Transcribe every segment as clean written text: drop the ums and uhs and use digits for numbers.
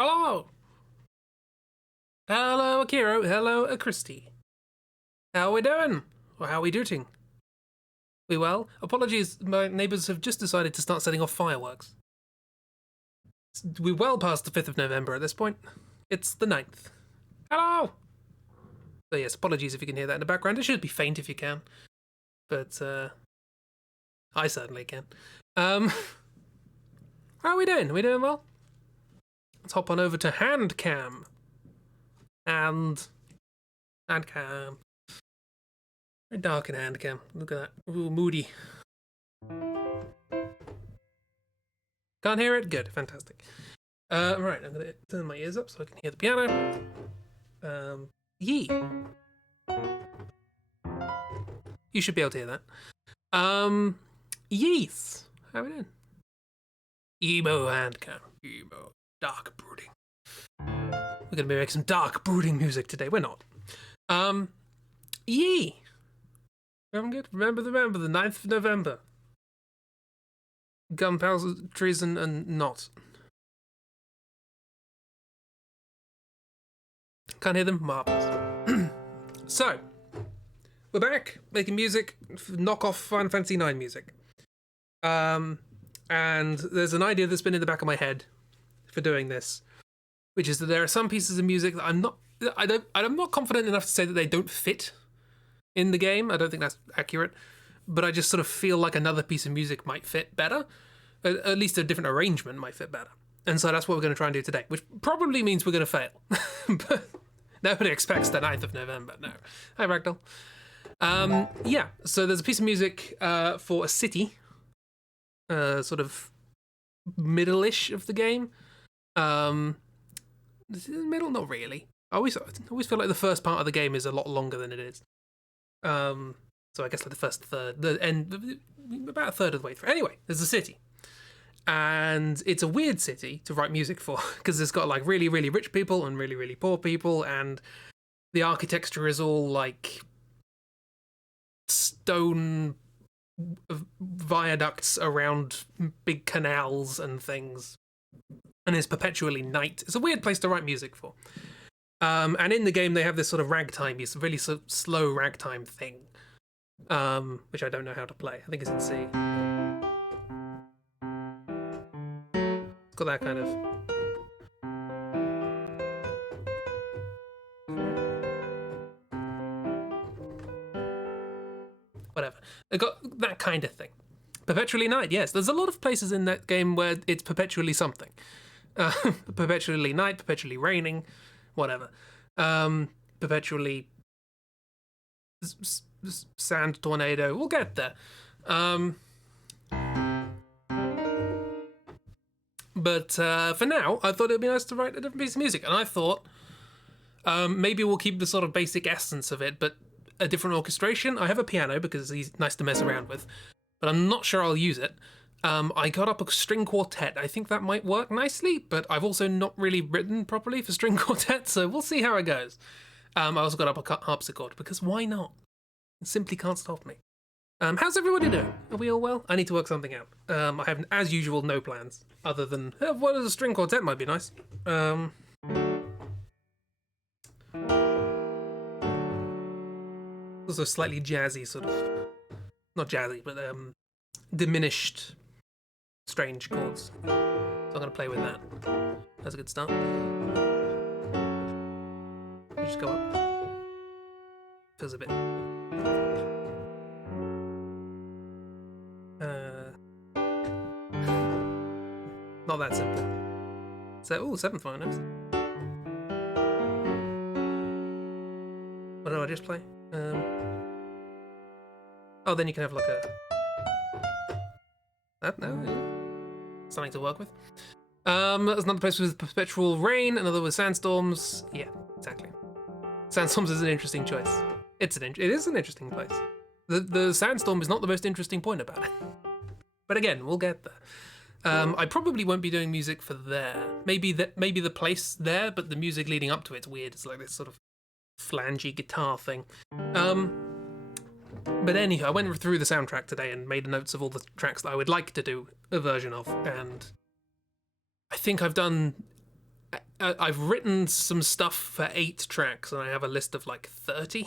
Hello! Hello, Akiro. Hello, Christy. How are we doing? Or how are we doing? We well? Apologies, my neighbours have just decided to start setting off fireworks. We're well past the 5th of November at this point. It's the 9th. Hello! So yes, apologies if you can hear that in the background. It should be faint if you can. But, I certainly can. How are we doing? Are we doing well? Let's hop on over to hand cam. Hand cam. Very dark in hand cam. Look at that. Ooh, moody. Can't hear it? Good. Fantastic. Right, I'm gonna turn my ears up so I can hear the piano. Yee. You should be able to hear that. Yees. How are we doing? Emo hand cam. Emo. Dark brooding. We're gonna be making some dark brooding music today. We're not. Yee. Everyone good? Remember the 9th of November. Gunpowder, treason, and not. Can't hear them? Marbles. So, we're back making music, knock-off Final Fantasy IX music. And there's an idea that's been in the back of my head for doing this, which is that there are some pieces of music that I'm not confident enough to say that they don't fit in the game. I don't think that's accurate, but I just sort of feel like another piece of music might fit better. At least a different arrangement might fit better. And so that's what we're going to try and do today, which probably means we're going to fail. But nobody expects the 9th of November, no. Hi, Ragdoll. Yeah, so there's a piece of music for a city, sort of middle-ish of the game. Middle, not really. I always feel like the first part of the game is a lot longer than it is. So I guess like the first third, the end, about a third of the way through. Anyway, there's a city. And it's a weird city to write music for, because it's got like really, really rich people and really, really poor people, and the architecture is all like stone viaducts around big canals and things. And it's perpetually night. It's a weird place to write music for. And in the game, they have this sort of ragtime, this really slow ragtime thing, which I don't know how to play. I think it's in C. It's got that kind of... whatever. It got that kind of thing. Perpetually night, yes. There's a lot of places in that game where it's perpetually something. Perpetually night, perpetually raining, whatever. Perpetually sand tornado. We'll get there. But for now, I thought it'd be nice to write a different piece of music. And I thought maybe we'll keep the sort of basic essence of it, but a different orchestration. I have a piano because he's nice to mess around with, but I'm not sure I'll use it. I got up a string quartet. I think that might work nicely, but I've also not really written properly for string quartet, so we'll see how it goes. I also got up a harpsichord, because why not? It simply can't stop me. How's everybody doing? Are we all well? I need to work something out. I have, as usual, no plans, other than, what is a string quartet might be nice. Also slightly jazzy, sort of, not jazzy, but diminished strange chords. So I'm going to play with that. That's a good start. Just go up. Feels a bit... not that simple. So, 7th fine notes. What did I just play? Oh, then you can have like a... that? No? Something to work with. There's another place with perpetual rain, another with sandstorms. Yeah, exactly. Sandstorms is an interesting choice. It is an interesting place. The sandstorm is not the most interesting point about it. But again, we'll get there. I probably won't be doing music for there. Maybe the place there, but the music leading up to it's weird. It's like this sort of flangey guitar thing. But anyhow, I went through the soundtrack today and made notes of all the tracks that I would like to do a version of, and I think I've done I've written some stuff for 8 tracks, and I have a list of like 30.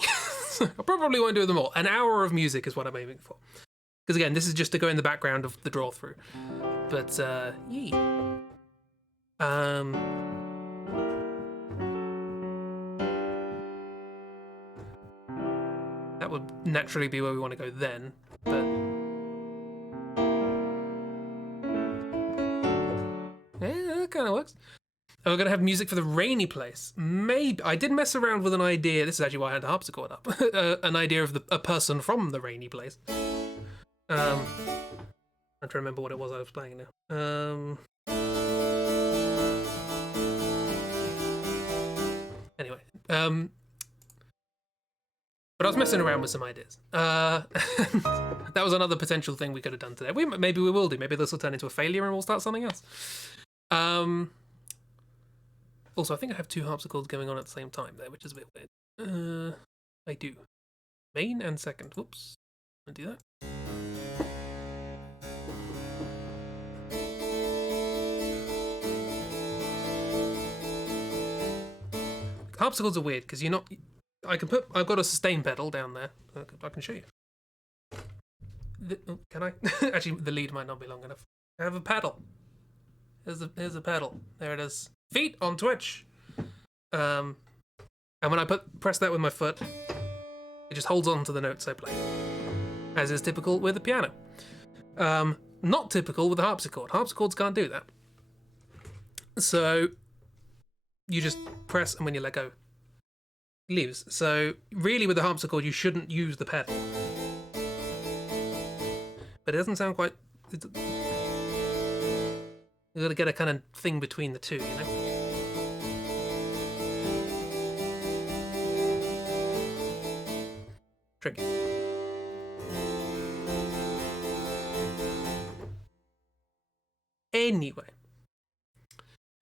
I probably won't do them all. An hour of music is what I'm aiming for. Because again, this is just to go in the background of the draw through. But yeah. That would naturally be where we want to go then, but yeah, that kind of works. And we're going to have music for the rainy place. Maybe I did mess around with an idea. This is actually why I had the harpsichord up. An idea of a person from the rainy place. I'm trying to remember what it was I was playing now. Anyway, but I was messing around with some ideas. That was another potential thing we could have done today. Maybe we will do. Maybe this will turn into a failure and we'll start something else. Also, I think I have 2 harpsichords going on at the same time there, which is a bit weird. I do. Main and second. Whoops. I'll do that. Harpsichords are weird because you're not. I've got a sustain pedal down there. I can show you. Can I? Actually, the lead might not be long enough. I have a pedal. Here's a pedal. There it is. Feet on Twitch. And when I press that with my foot, it just holds on to the notes I play, as is typical with a piano. Not typical with a harpsichord. Harpsichords can't do that. So you just press, and when you let go, it leaves. So really, with the harpsichord, you shouldn't use the pedal. But it doesn't sound quite. You've got to get a kind of thing between the two, you know? Tricky. Anyway.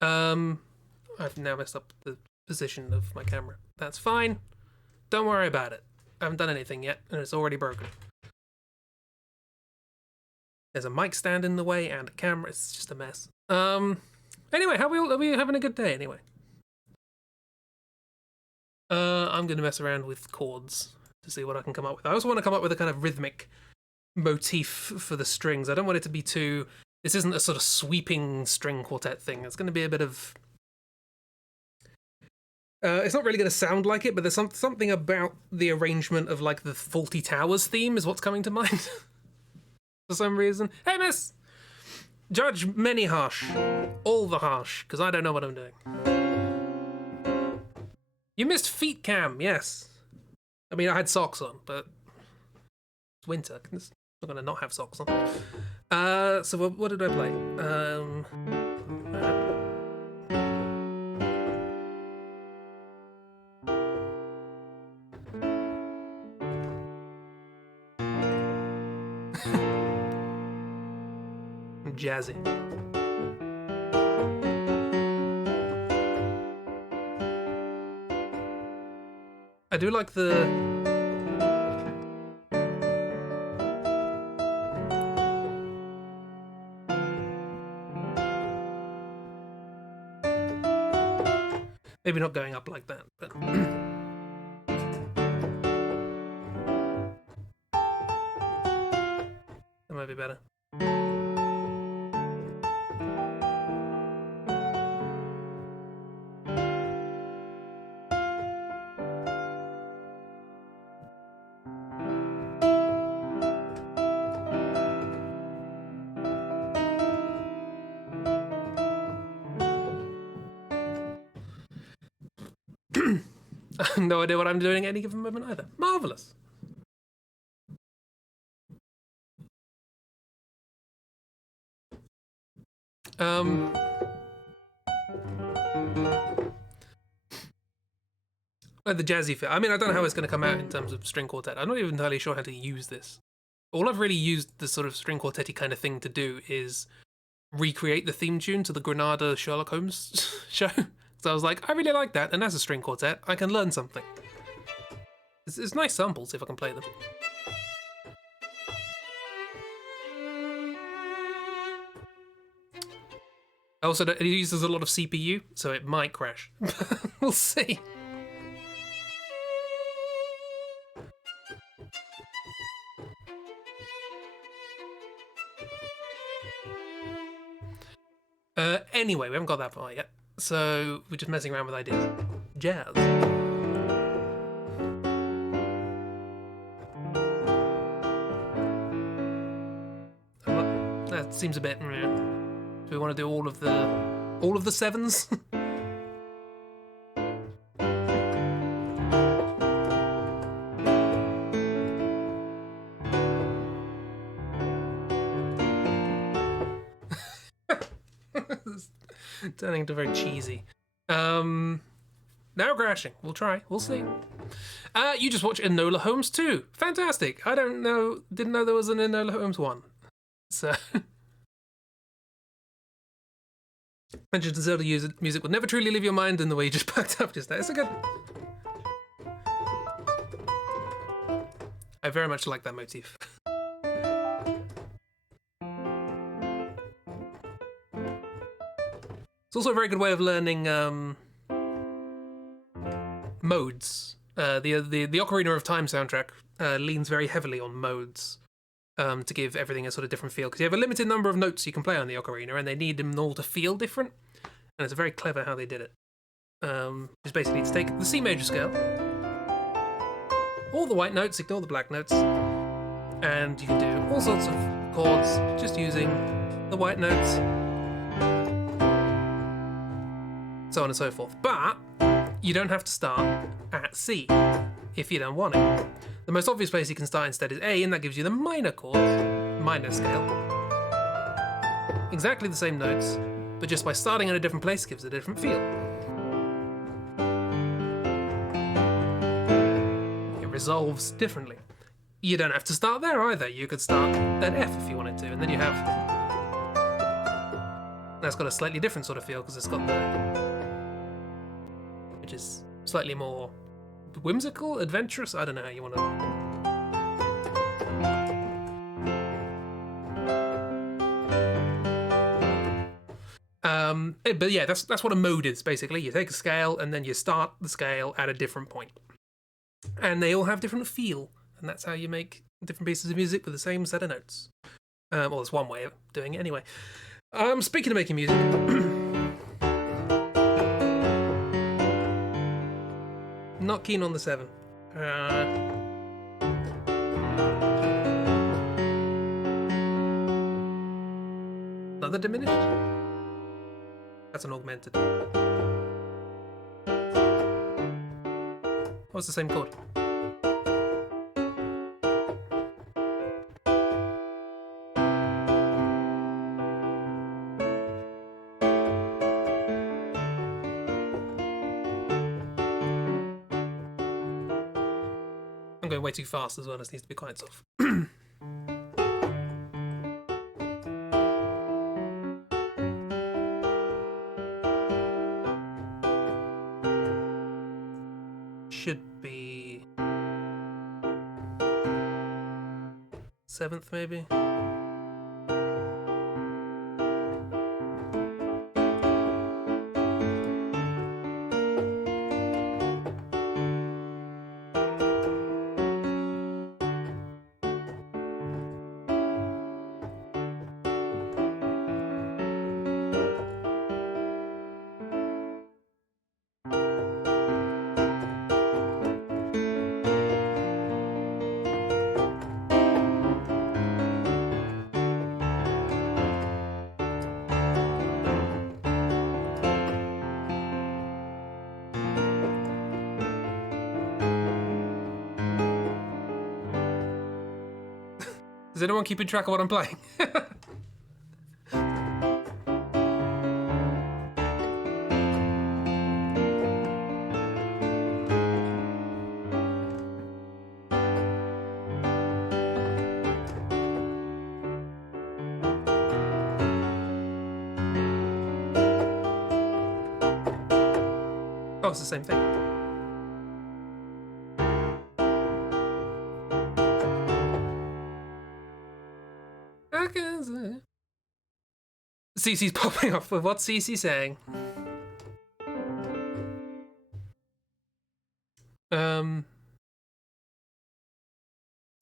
I've now messed up the position of my camera. That's fine. Don't worry about it. I haven't done anything yet, and it's already broken. There's a mic stand in the way and a camera. It's just a mess. Anyway, are we having a good day anyway? I'm going to mess around with chords to see what I can come up with. I also want to come up with a kind of rhythmic motif for the strings. I don't want it to be too... This isn't a sort of sweeping string quartet thing. It's going to be a bit of... it's not really going to sound like it, but there's something about the arrangement of like the Fawlty Towers theme is what's coming to mind. For some reason. Hey, miss! Judge many harsh. All the harsh, because I don't know what I'm doing. You missed feet cam, yes. I mean, I had socks on, but it's winter. I'm not going to not have socks on. So what did I play? Jazzy. I do like the... Maybe not going up like that, but... That might be better. No idea what I'm doing at any given moment either. Marvellous. Like the jazzy fit. I mean, I don't know how it's going to come out in terms of string quartet. I'm not even entirely sure how to use this. All I've really used the sort of string quartet-y kind of thing to do is recreate the theme tune to the Granada Sherlock Holmes show. So I was like, I really like that, and that's a string quartet. I can learn something. It's nice samples if I can play them. Also, it uses a lot of CPU, so it might crash. We'll see. Anyway, we haven't got that far yet, so we're just messing around with ideas. Jazz. That seems a bit. Do we want to do all of the sevens? Turning into very cheesy. Now crashing. We'll try. We'll see. You just watched Enola Holmes 2. Fantastic. I didn't know there was an Enola Holmes 1. So mentioned the Zelda music will never truly leave your mind in the way you just packed up just now. It's a good. I very much like that motif. It's also a very good way of learning modes. The Ocarina of Time soundtrack leans very heavily on modes to give everything a sort of different feel, because you have a limited number of notes you can play on the Ocarina, and they need them all to feel different. And it's very clever how they did it. Just basically to take the C major scale, all the white notes, ignore the black notes, and you can do all sorts of chords just using the white notes, so on and so forth. But you don't have to start at C if you don't want it. The most obvious place you can start instead is A, and that gives you the minor chords, minor scale. Exactly the same notes, but just by starting in a different place gives it a different feel. It resolves differently. You don't have to start there either. You could start at F if you wanted to, and then you have... That's got a slightly different sort of feel, because it's got the... which is slightly more whimsical, adventurous. I don't know how you want to. But yeah, that's what a mode is basically. You take a scale and then you start the scale at a different point, and they all have different feel, and that's how you make different pieces of music with the same set of notes. Well, there's one way of doing it anyway. Speaking of making music. Not keen on the 7. Another diminished? That's an augmented. What's the same chord? I'm going way too fast as well. This needs to be quite soft. Should be 7th maybe. Is anyone keeping track of what I'm playing? Oh, it's the same thing. Cece's popping off with what's Cece saying? I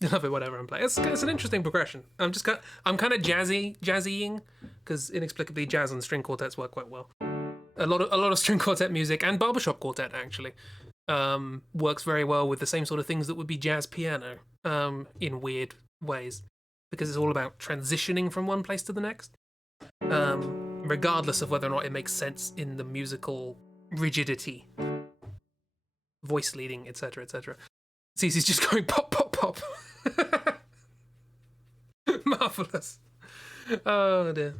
love it, whatever I'm playing. It's an interesting progression. I'm kind of jazzying, because inexplicably jazz and string quartets work quite well. A lot of string quartet music and barbershop quartet actually works very well with the same sort of things that would be jazz piano in weird ways, because it's all about transitioning from one place to the next, regardless of whether or not it makes sense in the musical rigidity, voice leading, etc., etc. Cece's just going pop, pop, pop. Marvelous. Oh dear.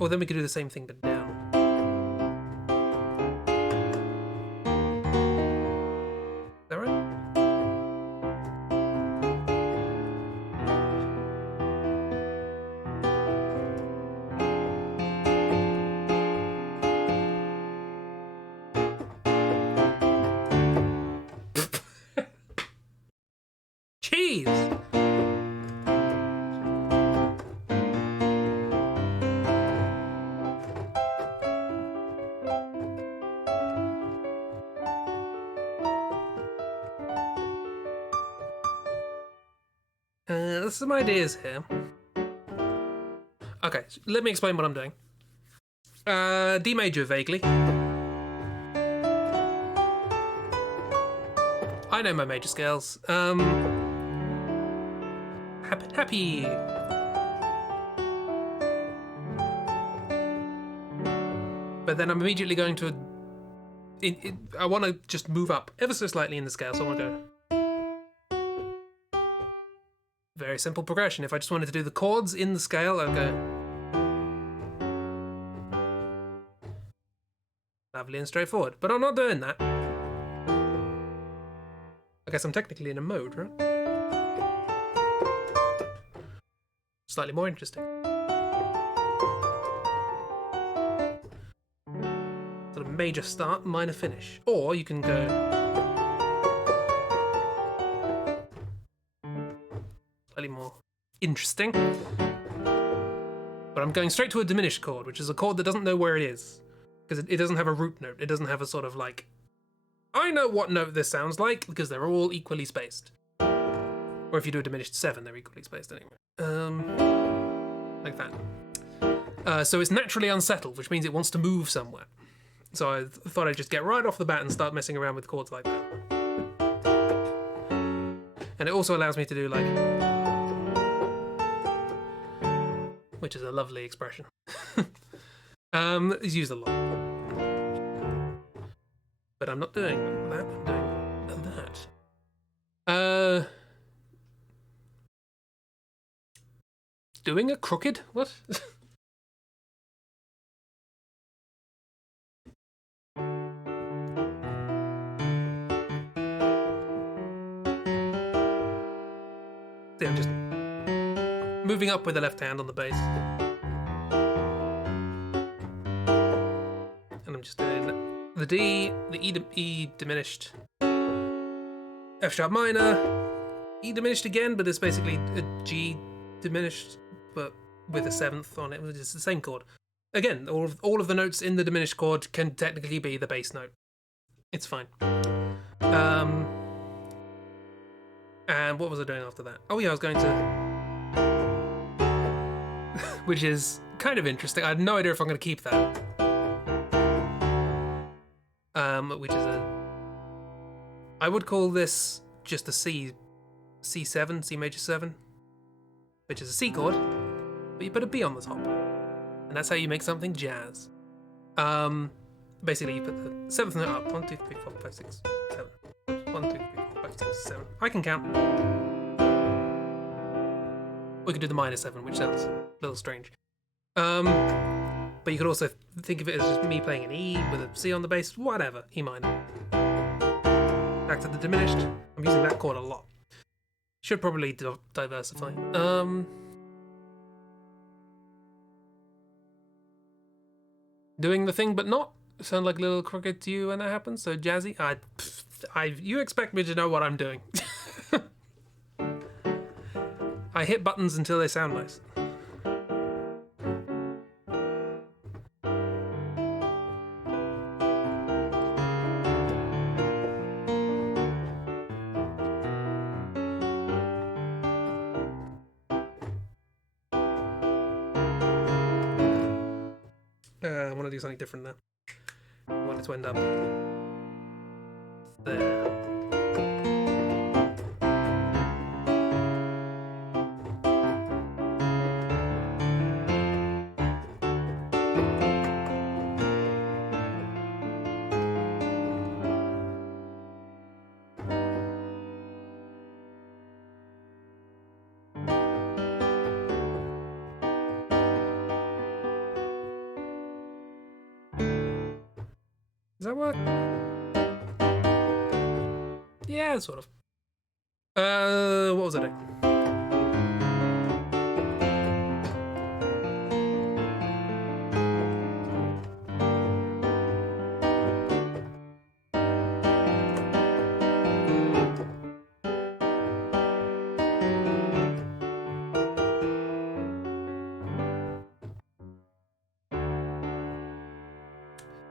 Or then we could do the same thing but down. Is that right? Cheese! There's some ideas here. Okay, so let me explain what I'm doing. D major, vaguely. I know my major scales. Happy. But then I'm immediately going to... I want to just move up ever so slightly in the scale, so I want to go... Very simple progression. If I just wanted to do the chords in the scale, I'd go... Lovely and straightforward. But I'm not doing that. I guess I'm technically in a mode, right? Slightly more interesting. Sort of major start, minor finish. Or you can go... slightly more interesting. But I'm going straight to a diminished chord, which is a chord that doesn't know where it is. Because it doesn't have a root note. It doesn't have a sort of like... I know what note this sounds like, because they're all equally spaced. Or if you do a diminished 7, they're equally spaced anyway. Like that. So it's naturally unsettled, which means it wants to move somewhere. So I thought I'd just get right off the bat and start messing around with chords like that. And it also allows me to do like... which is a lovely expression. It's used a lot. But I'm not doing that, I'm doing that. Doing a crooked? What? Yeah, I'm just moving up with the left hand on the bass. And I'm just doing the D, the E diminished, F sharp minor, E diminished again, but it's basically a G diminished, but with a 7th on it. It's the same chord. Again, all of the notes in the diminished chord can technically be the bass note. It's fine. And what was I doing after that? Oh yeah, I was going to... which is kind of interesting. I have no idea if I'm going to keep that. Which is a... I would call this just a C7, C major 7, which is a C chord, but you put a B on the top. And that's how you make something jazz. Basically, you put the 7th note up. 1, 2, 3, 4, 5, 6, 7. 1, 2, 3, 4, 5, 6, 7. I can count. We could do the -7, which sounds a little strange. But you could also think of it as just me playing an E with a C on the bass, whatever, E minor. Back to the diminished. I'm using that chord a lot. Should probably diversify. Doing the thing but not. Sound like a little crooked to you when that happens, so jazzy. You expect me to know what I'm doing. I hit buttons until they sound nice. I want to do something different now. I want it to end up there. Does that work? Yeah, sort of. What was I doing?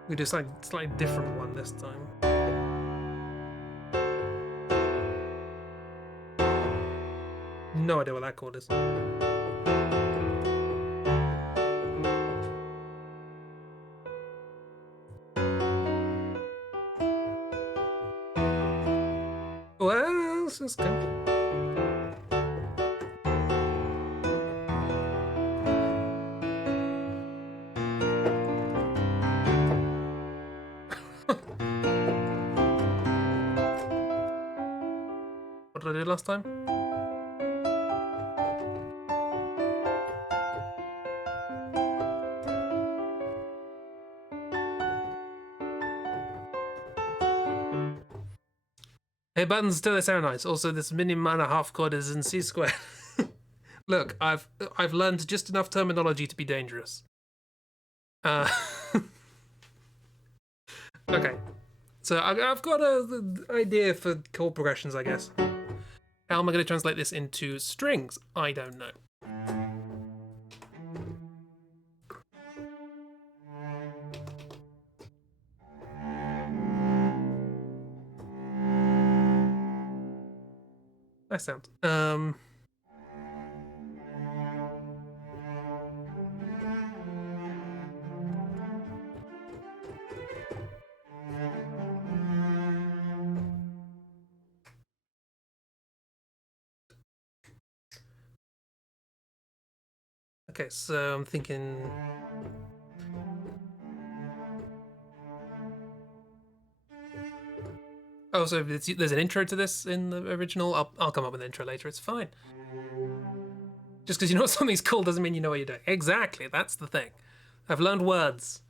We do a slightly different one this time. No idea what that chord is. Well, let's just go. What did I do last time? Hey, buttons still sound nice. Also, this mini minor half chord is in C squared. Look, I've learned just enough terminology to be dangerous. Okay, so I've got an idea for chord progressions, I guess. How am I going to translate this into strings? I don't know. Nice sound. Okay, so I'm thinking. Oh, so there's an intro to this in the original. I'll come up with an intro later. It's fine. Just because you know what something's cool doesn't mean you know what you're doing. Exactly, that's the thing. I've learned words.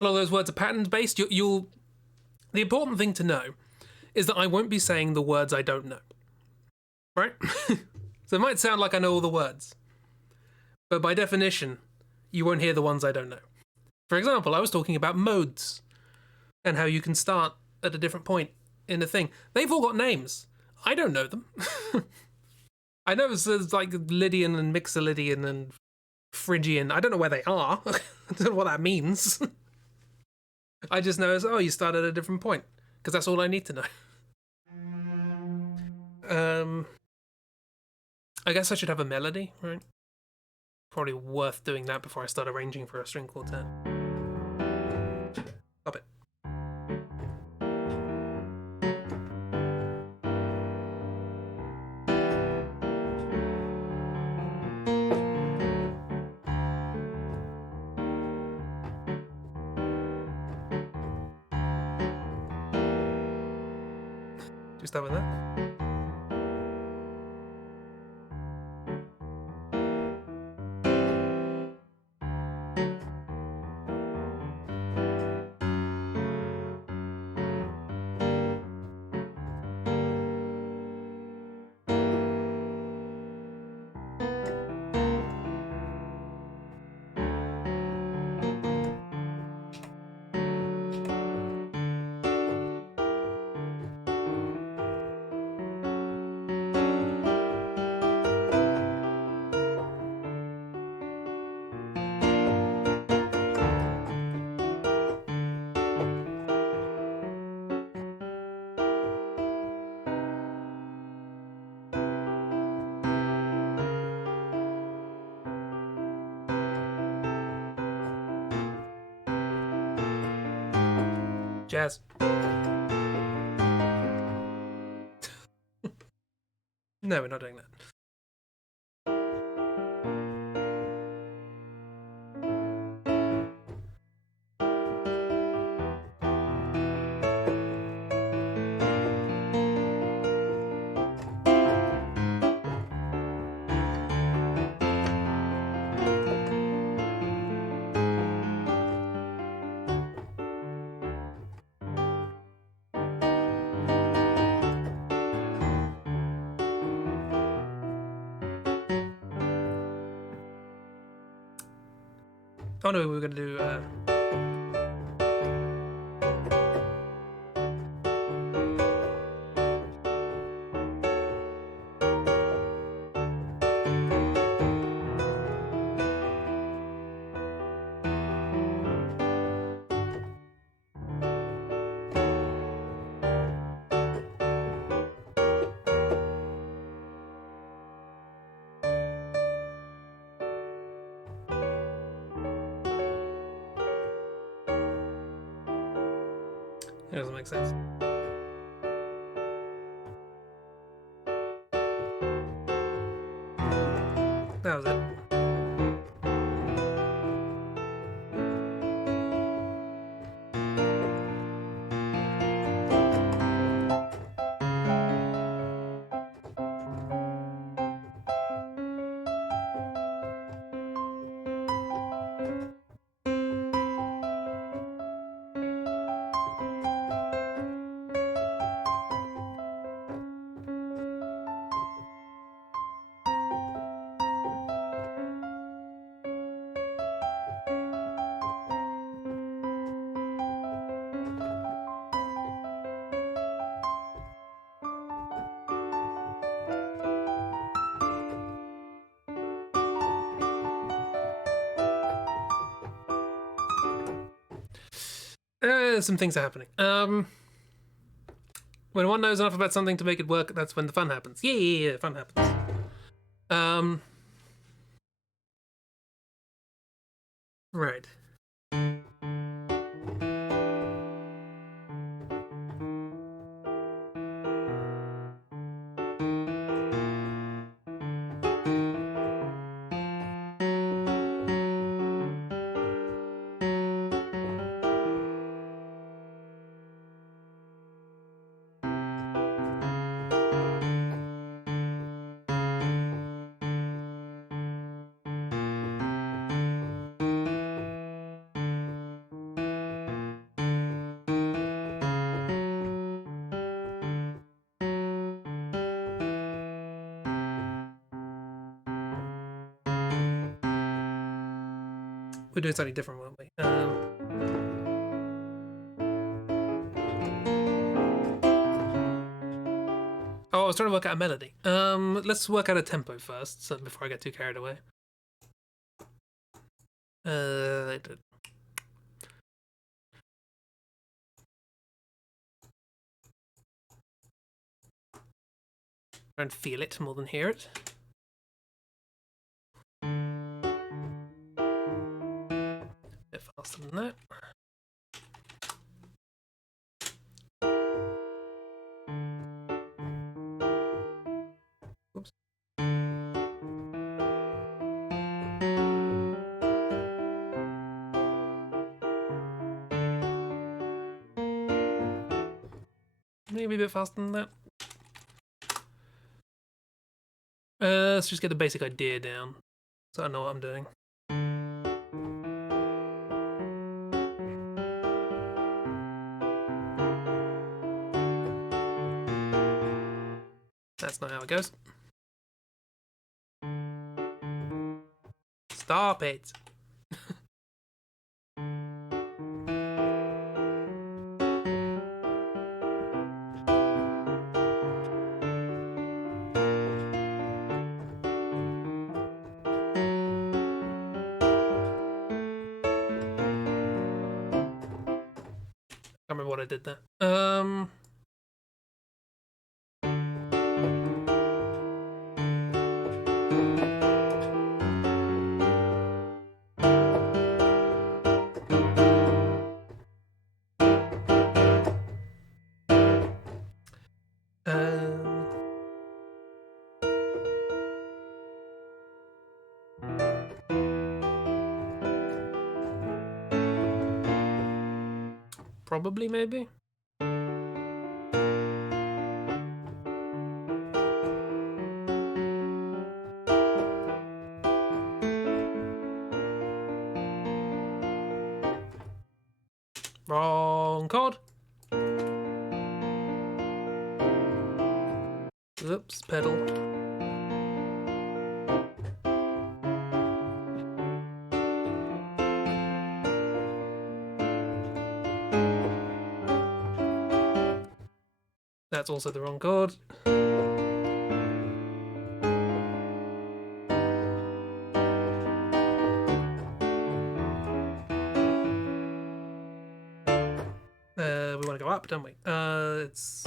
A lot of those words are pattern based. The important thing to know is that I won't be saying the words I don't know. Right? So it might sound like I know all the words, but by definition, you won't hear the ones I don't know. For example, I was talking about modes and how you can start at a different point in a thing. They've all got names. I don't know them. I know there's like Lydian and Mixolydian and Phrygian. I don't know where they are. I don't know what that means. I just know you start at a different point, because that's all I need to know. I guess I should have a melody, right? Probably worth doing that before I start arranging for a string quartet. Stop it. we start with that? Jazz. No, we're not doing that. Oh no, we were going to do... It doesn't make sense. That was it. Some things are happening. When one knows enough about something to make it work, that's when the fun happens. Yeah, fun happens. Right. We're doing something different, won't we? Oh, I was trying to work out a melody. Let's work out a tempo first, so before I get too carried away. Try and feel it more than hear it. A bit faster than that. Oops. Maybe a bit faster than that. Let's just get the basic idea down, so I know what I'm doing. That's not how it goes. Stop it. I can't remember what I did there. Probably, maybe. Wrong chord. Oops, pedal. That's also the wrong chord. We want to go up, don't we? It's...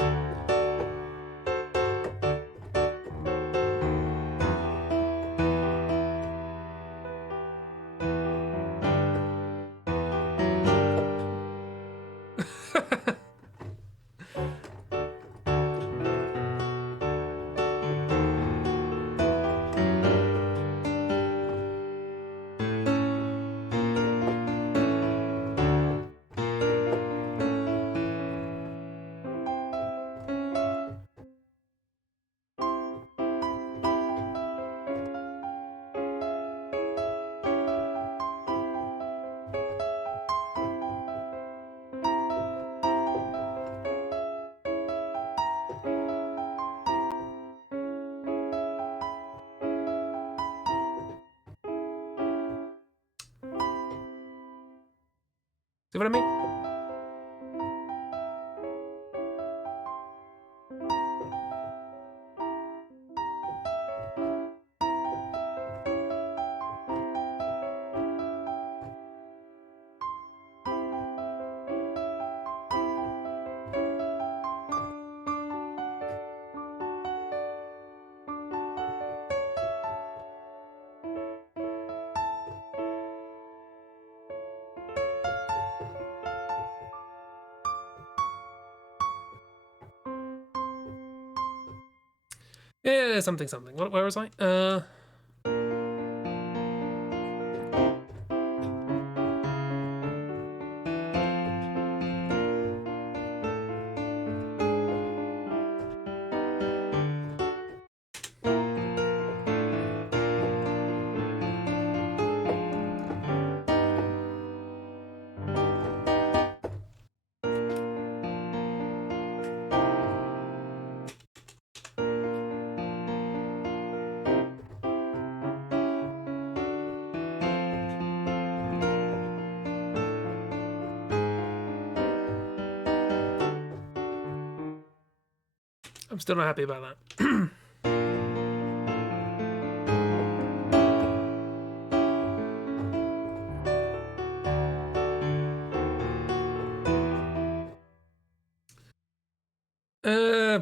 See what I mean? Yeah, something. Where was I? I'm still not happy about that. uh...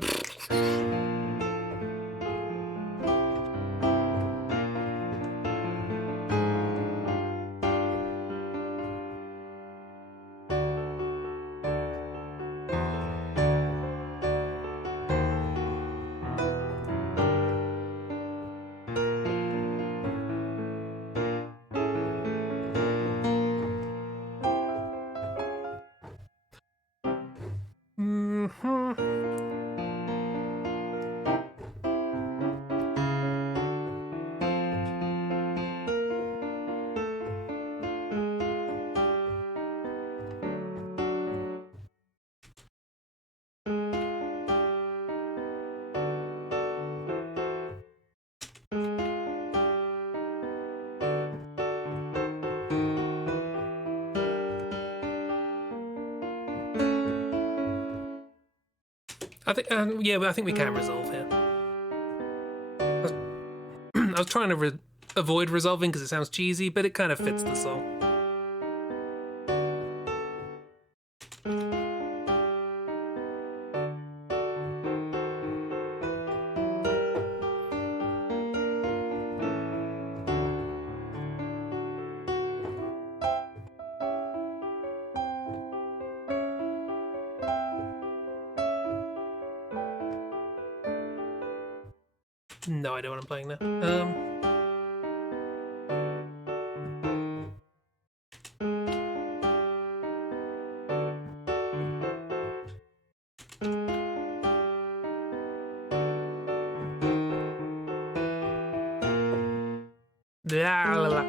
I think, yeah, I think we can resolve here. I was trying to avoid resolving because it sounds cheesy, but it kind of fits the song. No idea what I'm playing now. La, la, la.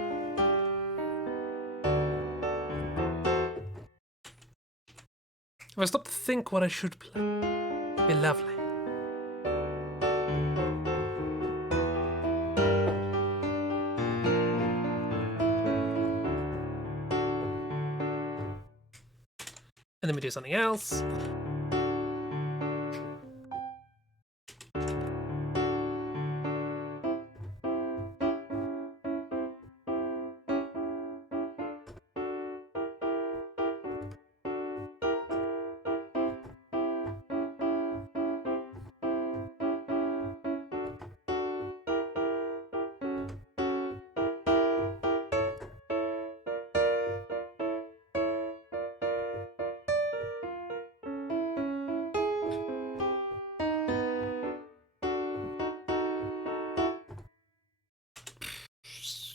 If I stop to think what I should play, it'd be lovely. And then we do something else.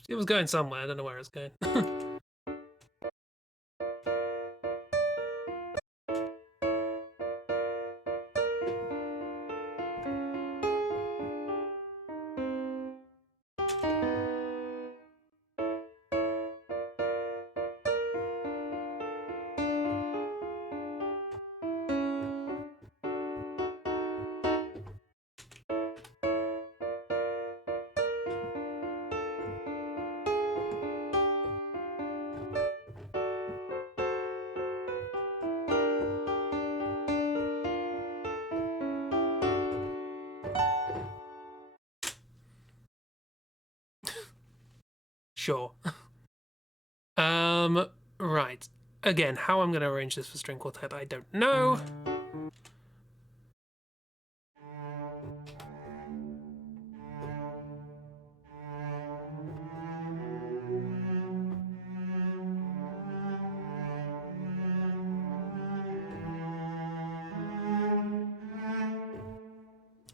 It was going somewhere. I don't know where it's going. Sure. Right. Again, how I'm going to arrange this for string quartet, I don't know.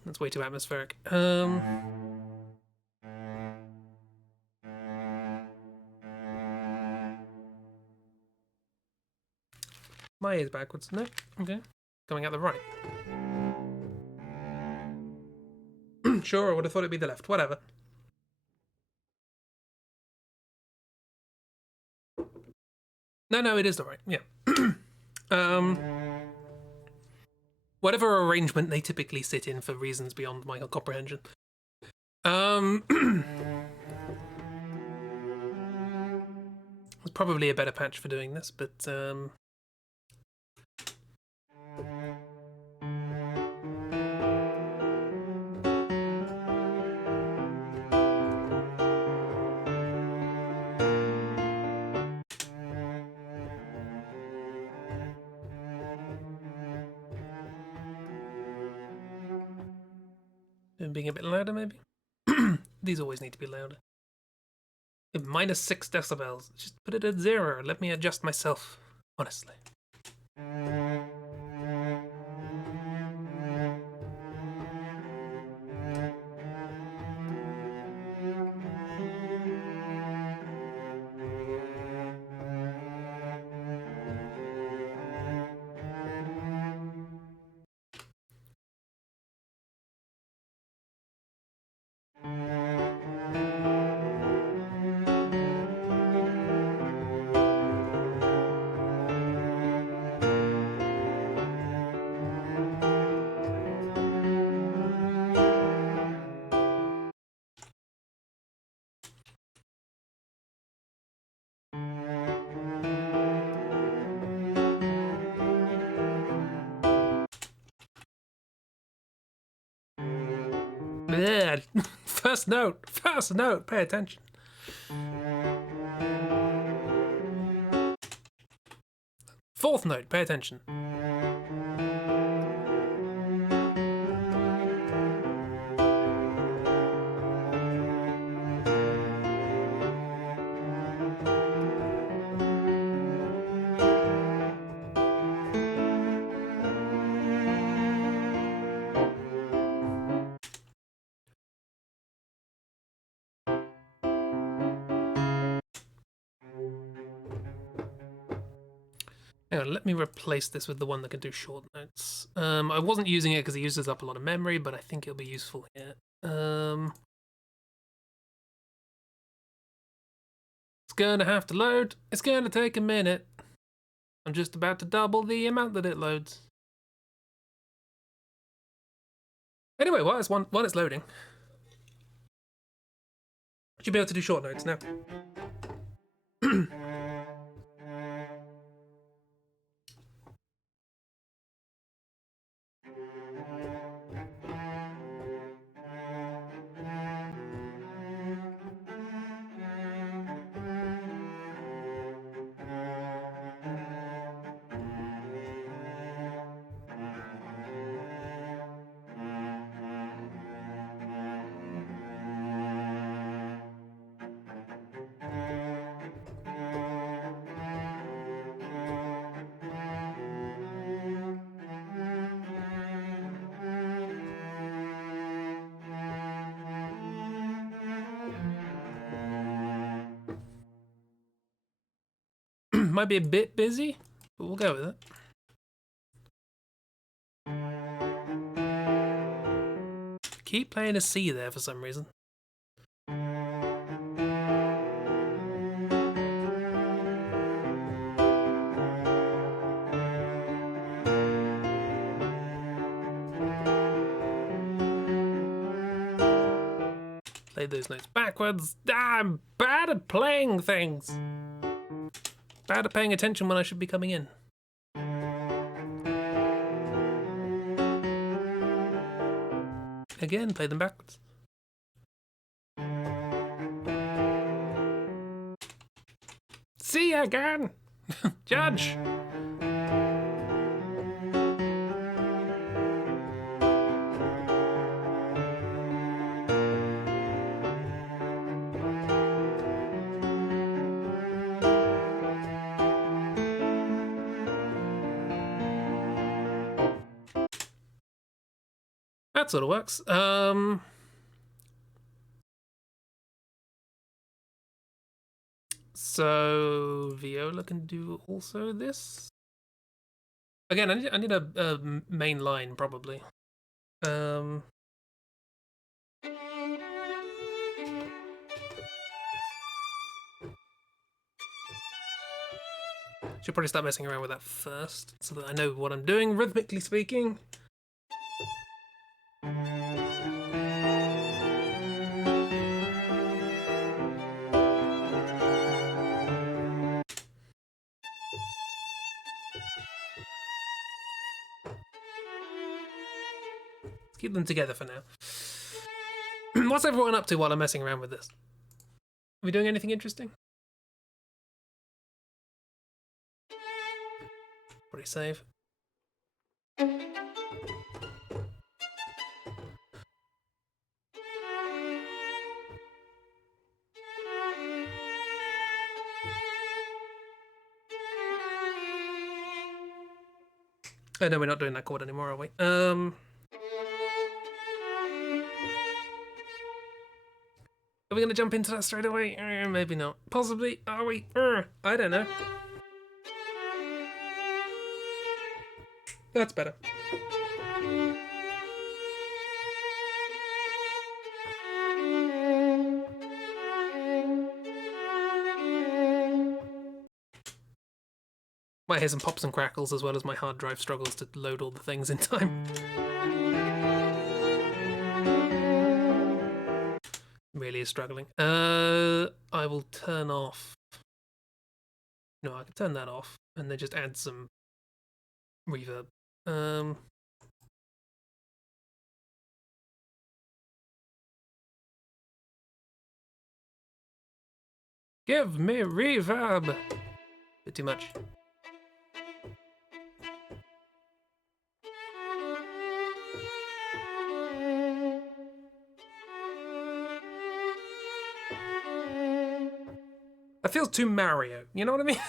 That's way too atmospheric. My ear's backwards. No. Okay. Coming out the right. Sure, I would have thought it'd be the left. Whatever. No, it is the right. Yeah. Whatever arrangement they typically sit in for reasons beyond my comprehension. There's probably a better patch for doing this, but being a bit louder, maybe? These always need to be louder. Minus 6 decibels. Just put it at 0. Let me adjust myself, honestly. Bleh. First note, pay attention. Fourth note, pay attention. Hang on, let me replace this with the one that can do short notes. I wasn't using it because it uses up a lot of memory, but I think it'll be useful here. It's going to have to load. It's going to take a minute. I'm just about to double the amount that it loads. Anyway, while it's loading, I should be able to do short notes now. Might be a bit busy, but we'll go with it. Keep playing a C there for some reason. Play those notes backwards. I'm bad at playing things. Bad at paying attention when I should be coming in. Again, play them backwards. See you again, Judge. That sort of works. So viola can do also this. Again, I need a main line probably. Should probably start messing around with that first, so that I know what I'm doing, rhythmically speaking. Let's keep them together for now. What's everyone up to while I'm messing around with this? Are we doing anything interesting? Probably save. Oh no, we're not doing that chord anymore, are we? Are we gonna jump into that straight away? Maybe not. Possibly. Are we? I don't know. That's better. Might hear some pops and crackles as well as my hard drive struggles to load all the things in time. Really is struggling. I will turn off. No, I can turn that off and then just add some reverb. Give me reverb. Bit too much. That feels too Mario, you know what I mean?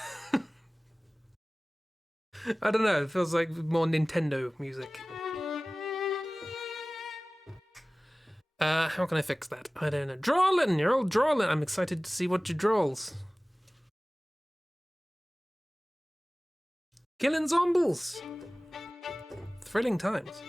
I don't know, it feels like more Nintendo music. How can I fix that? I don't know. Drawlin', you're all drawlin'. I'm excited to see what you draws. Killing zombies. Thrilling times.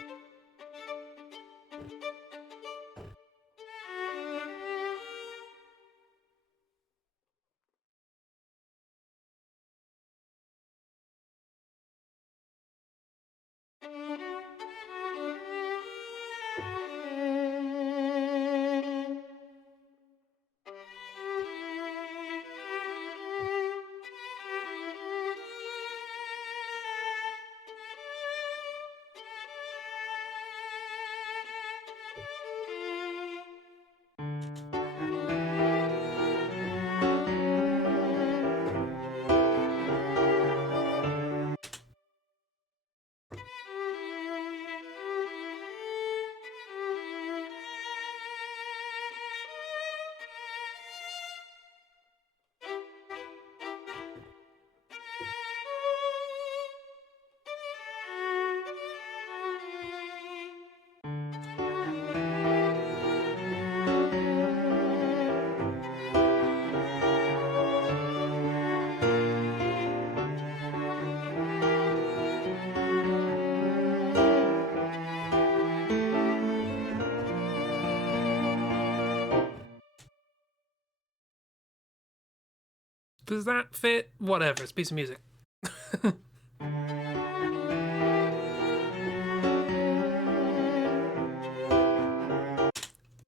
Does that fit? Whatever, it's a piece of music. It's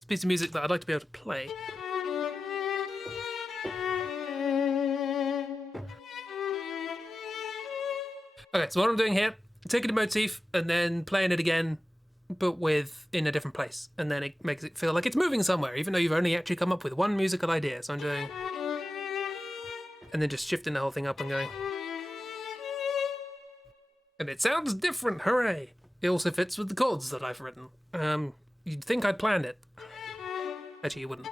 a piece of music that I'd like to be able to play. Okay, so what I'm doing here, taking a motif and then playing it again, but in a different place. And then it makes it feel like it's moving somewhere, even though you've only actually come up with one musical idea. So I'm doing... and then just shifting the whole thing up and going. And it sounds different, hooray! It also fits with the chords that I've written. You'd think I'd planned it. Actually, you wouldn't.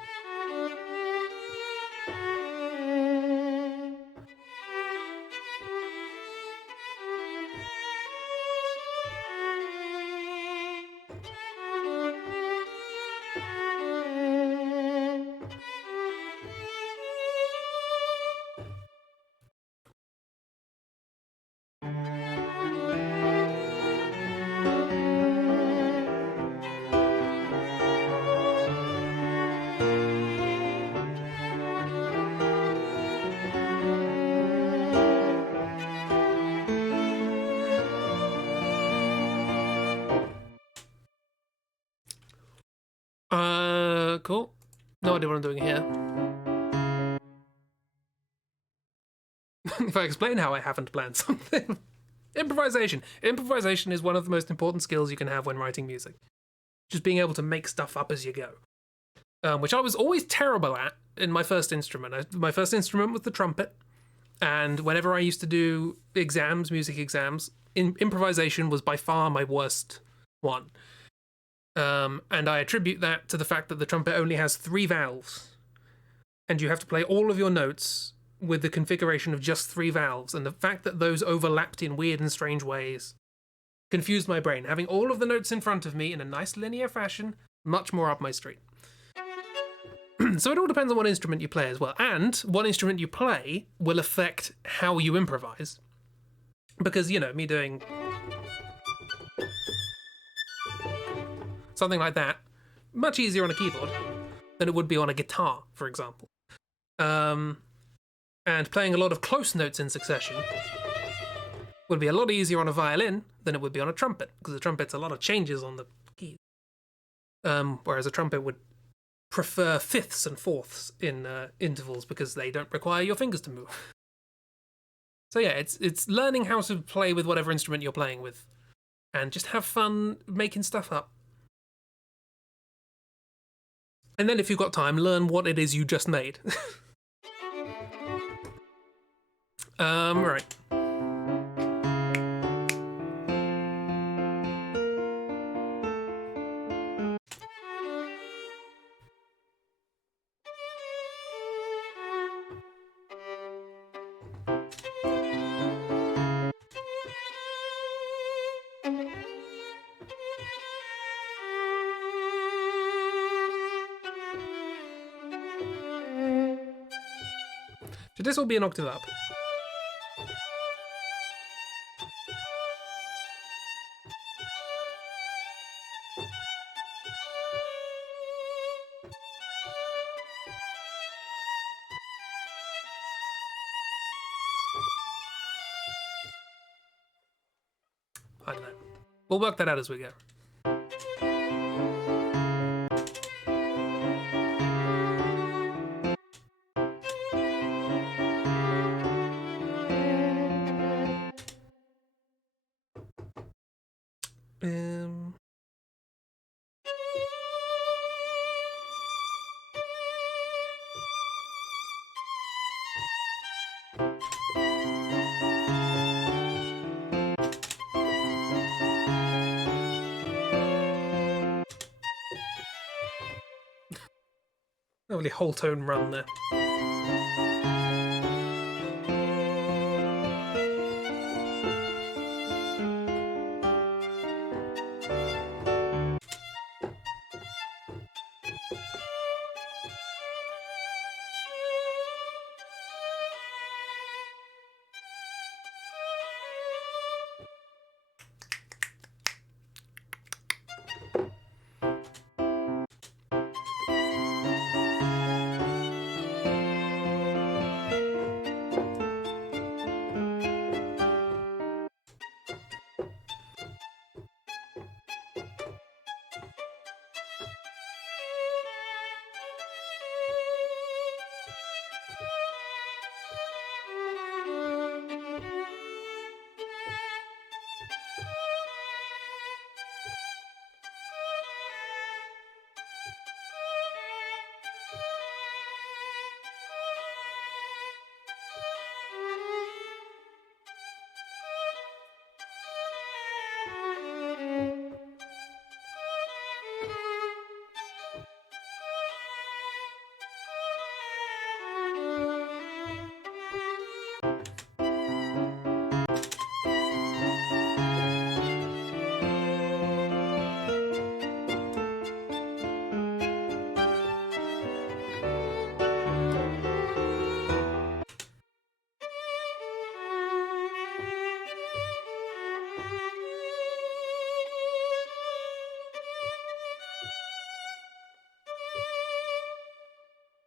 Cool. No idea what I'm doing here. If I explain how I haven't planned something. Improvisation. Improvisation is one of the most important skills you can have when writing music. Just being able to make stuff up as you go. Which I was always terrible at in my first instrument. My first instrument was the trumpet. And whenever I used to do exams, music exams, improvisation was by far my worst one. And I attribute that to the fact that the trumpet only has 3 valves. And you have to play all of your notes with the configuration of just 3 valves. And the fact that those overlapped in weird and strange ways confused my brain. Having all of the notes in front of me in a nice linear fashion, much more up my street. So it all depends on what instrument you play as well. And what instrument you play will affect how you improvise. Because, you know, me doing... something like that, much easier on a keyboard than it would be on a guitar, for example. And playing a lot of close notes in succession would be a lot easier on a violin than it would be on a trumpet, because the trumpet's a lot of changes on the keys. Whereas a trumpet would prefer fifths and fourths in intervals because they don't require your fingers to move. So yeah, it's learning how to play with whatever instrument you're playing with, and just have fun making stuff up. And then if you've got time, learn what it is you just made. Right. Should this all be an octave up? I don't know. We'll work that out as we go. Um, Lovely whole tone run there.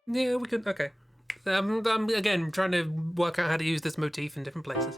Yeah, we could. Okay. I'm again trying to work out how to use this motif in different places.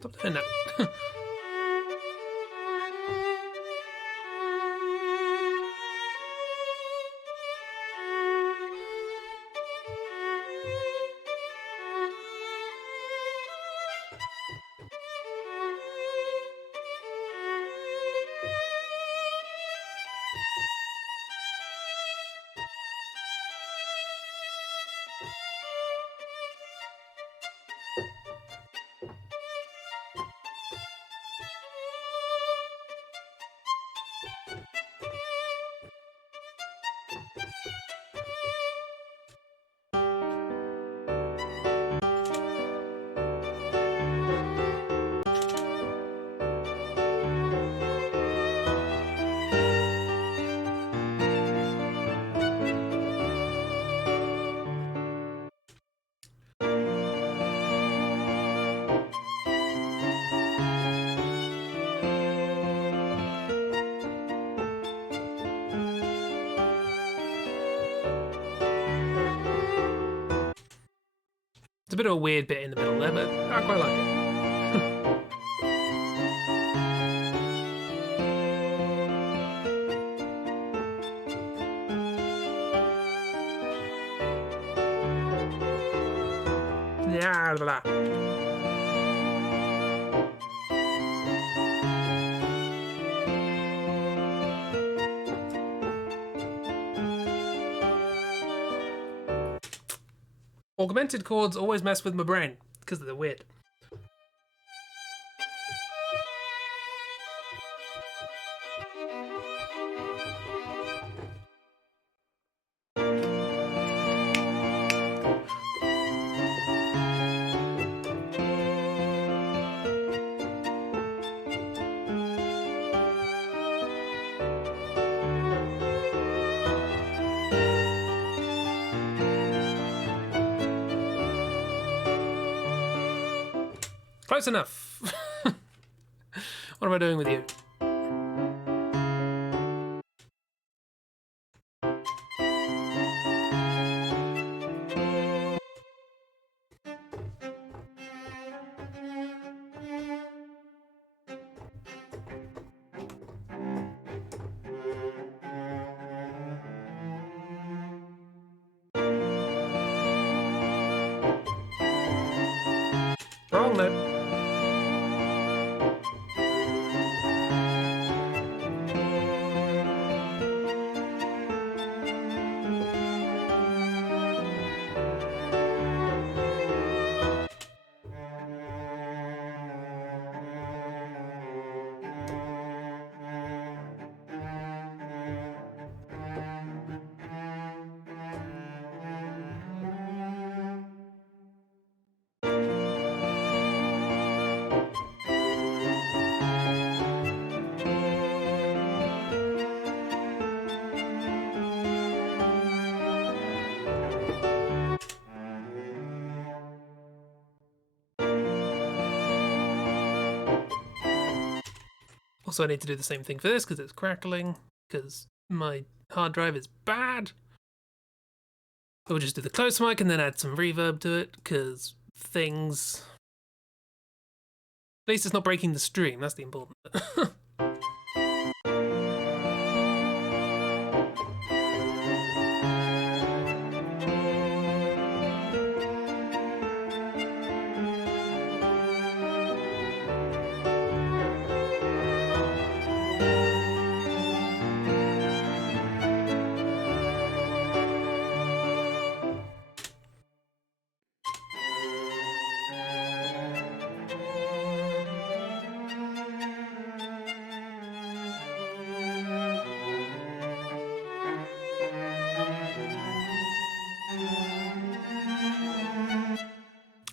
Stop doing that. bit of a weird bit in the middle there, but I quite like it. Yeah, blah, blah. Augmented chords always mess with my brain because they're weird. Close enough. What am I doing with you? Wrong note. Also, I need to do the same thing for this because it's crackling, because my hard drive is bad. I will just do the close mic and then add some reverb to it, because things... At least it's not breaking the stream, that's the important bit.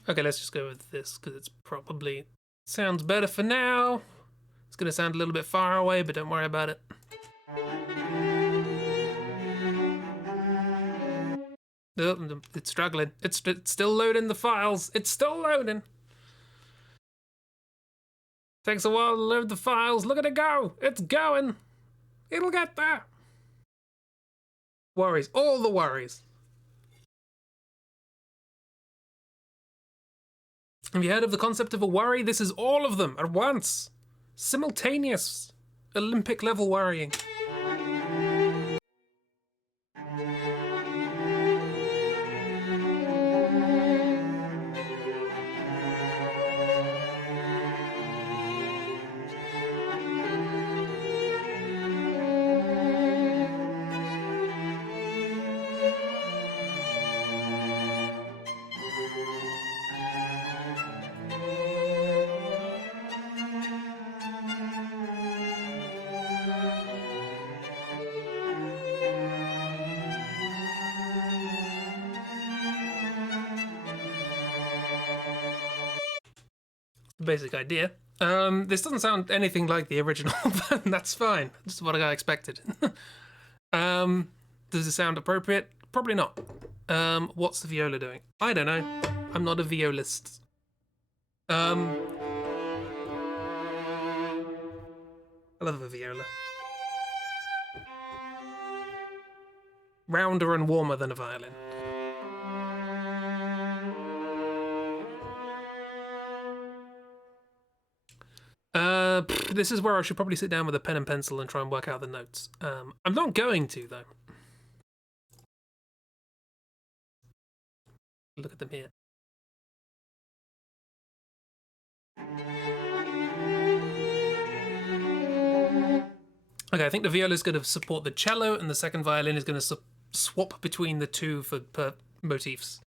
Okay, let's just go with this because it's probably sounds better for now. It's gonna sound a little bit far away, but don't worry about it. Oh, it's struggling. It's still loading the files. It's still loading. Takes a while to load the files. Look at it go. It's going. It'll get there. Worries. All the worries. Have you heard of the concept of a worry? This is all of them at once. Simultaneous. Olympic level worrying. Basic idea. This doesn't sound anything like the original, but that's fine. This is what I expected. Does it sound appropriate? Probably not. What's the viola doing? I don't know. I'm not a violist. I love a viola. Rounder and warmer than a violin. This is where I should probably sit down with a pen and pencil and try and work out the notes. I'm not going to, though. Look at them here. Okay, I think the viola is going to support the cello, and the second violin is going to swap between the two for motifs.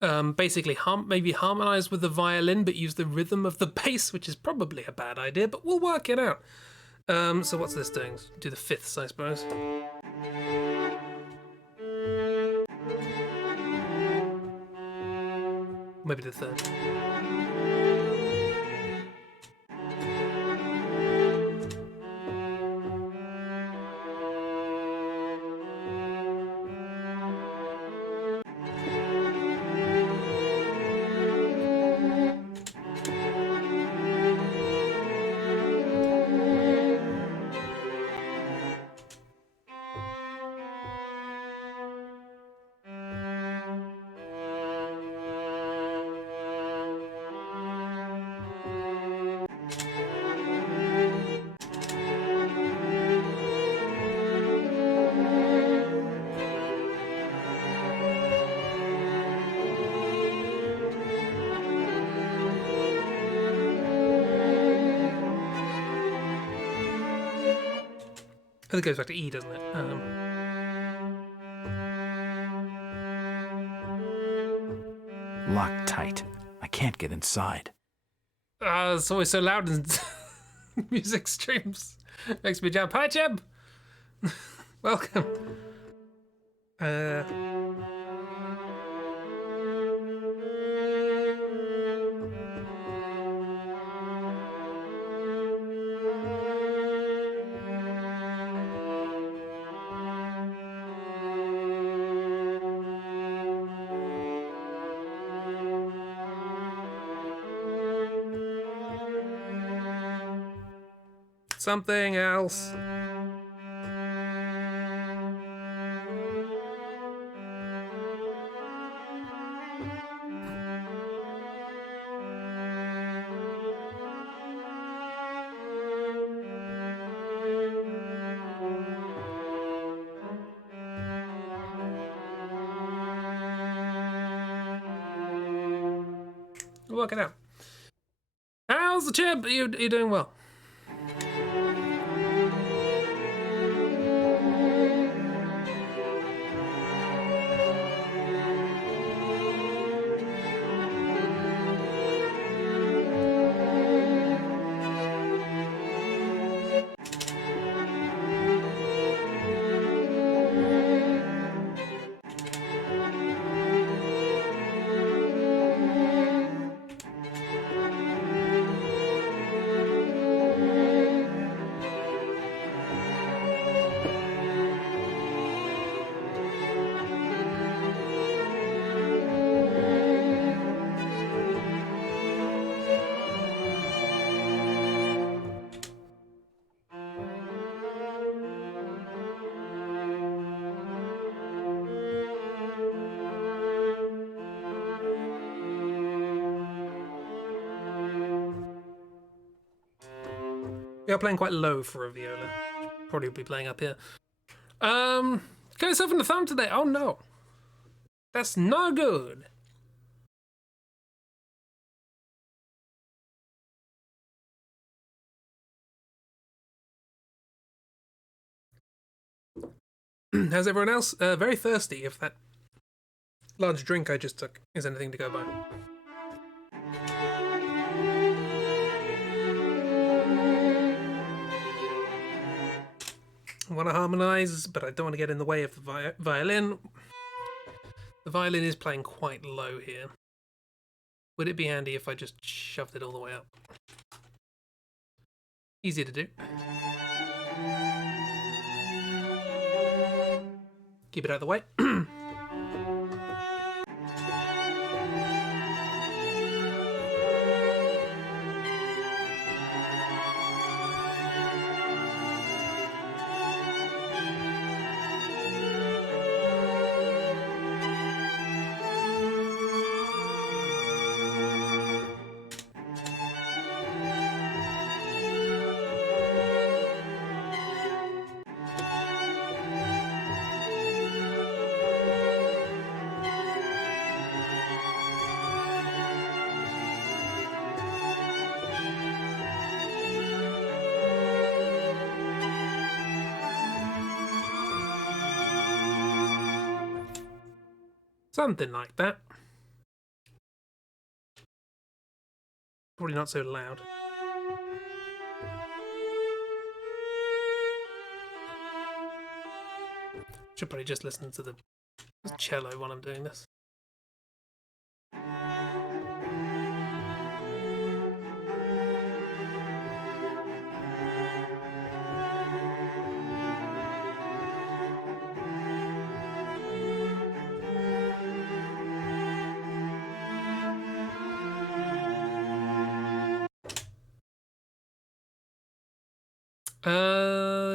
Basically, maybe harmonize with the violin, but use the rhythm of the bass, which is probably a bad idea, but we'll work it out. So what's this doing? Do the fifths, I suppose. Maybe the third. I think it goes back to E, doesn't it? Locked tight. I can't get inside. It's always so loud in music streams. Makes me jump. Hi, Jeb! Welcome. Something else. We'll work it out. How's the chip? You're doing well. You're playing quite low for a viola. Probably be playing up here. Got yourself in the thumb today. Oh no. That's no good. How's everyone else? Very thirsty, if that large drink I just took is anything to go by. I want to harmonize, but I don't want to get in the way of the violin. The violin is playing quite low here. Would it be handy if I just shoved it all the way up? Easy to do. Keep it out of the way. Something like that. Probably not so loud. Should probably just listen to the cello while I'm doing this.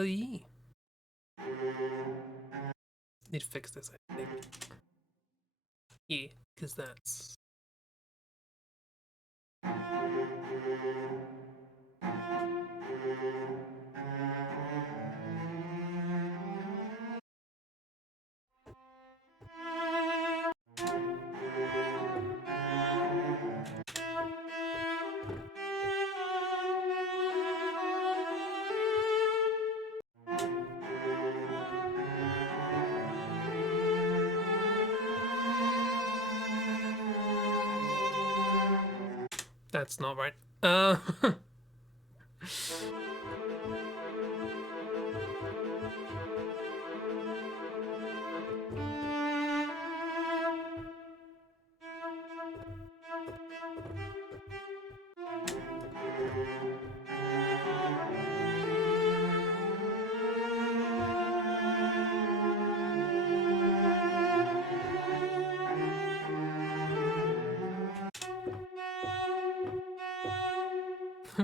Yeah. Need to fix this, I think. Yeah, because that's... That's not right.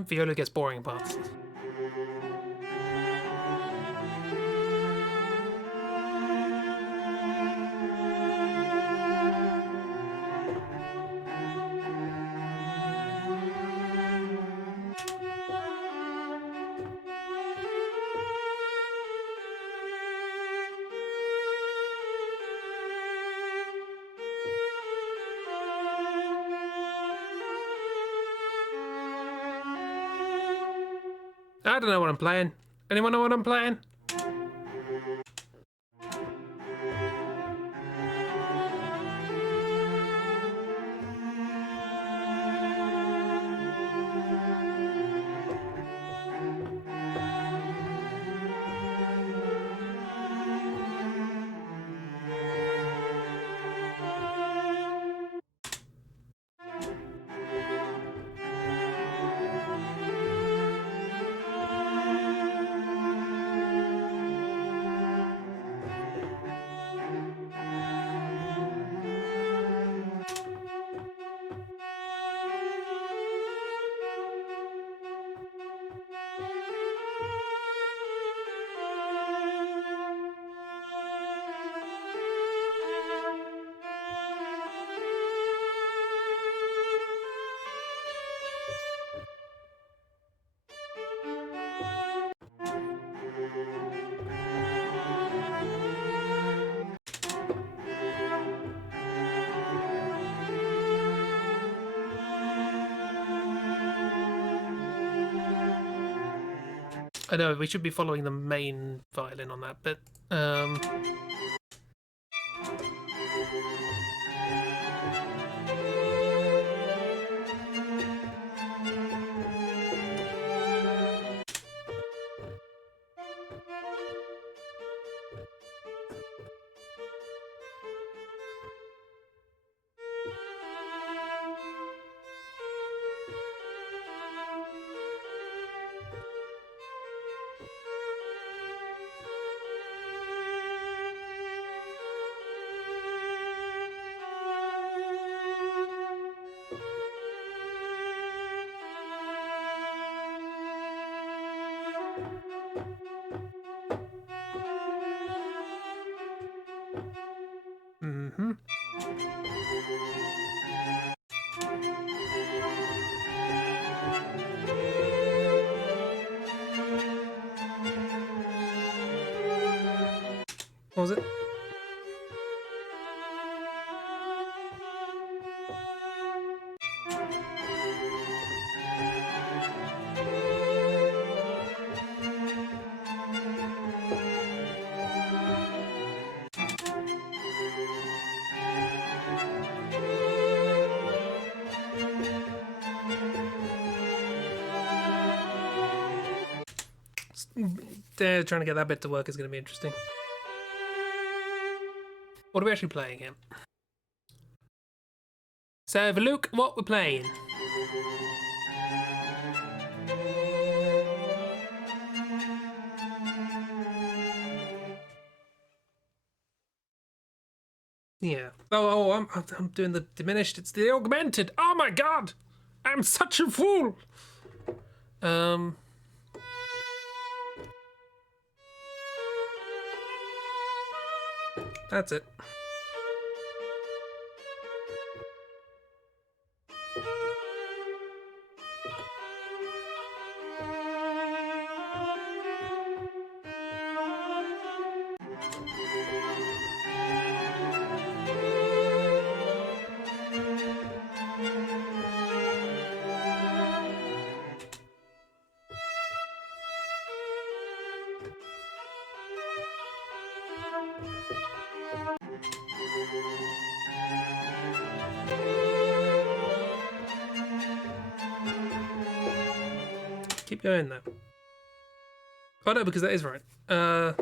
Viola gets boring parts. I don't know what I'm playing. Anyone know what I'm playing? I know, we should be following the main violin on that bit. Mm-hmm. What was it? trying to get that bit to work is going to be interesting. What are we actually playing here? So, have a look what we're playing. Yeah. I'm doing the diminished. It's the augmented. Oh my god! I'm such a fool! That's it. Keep going though. Oh no, because that is right. But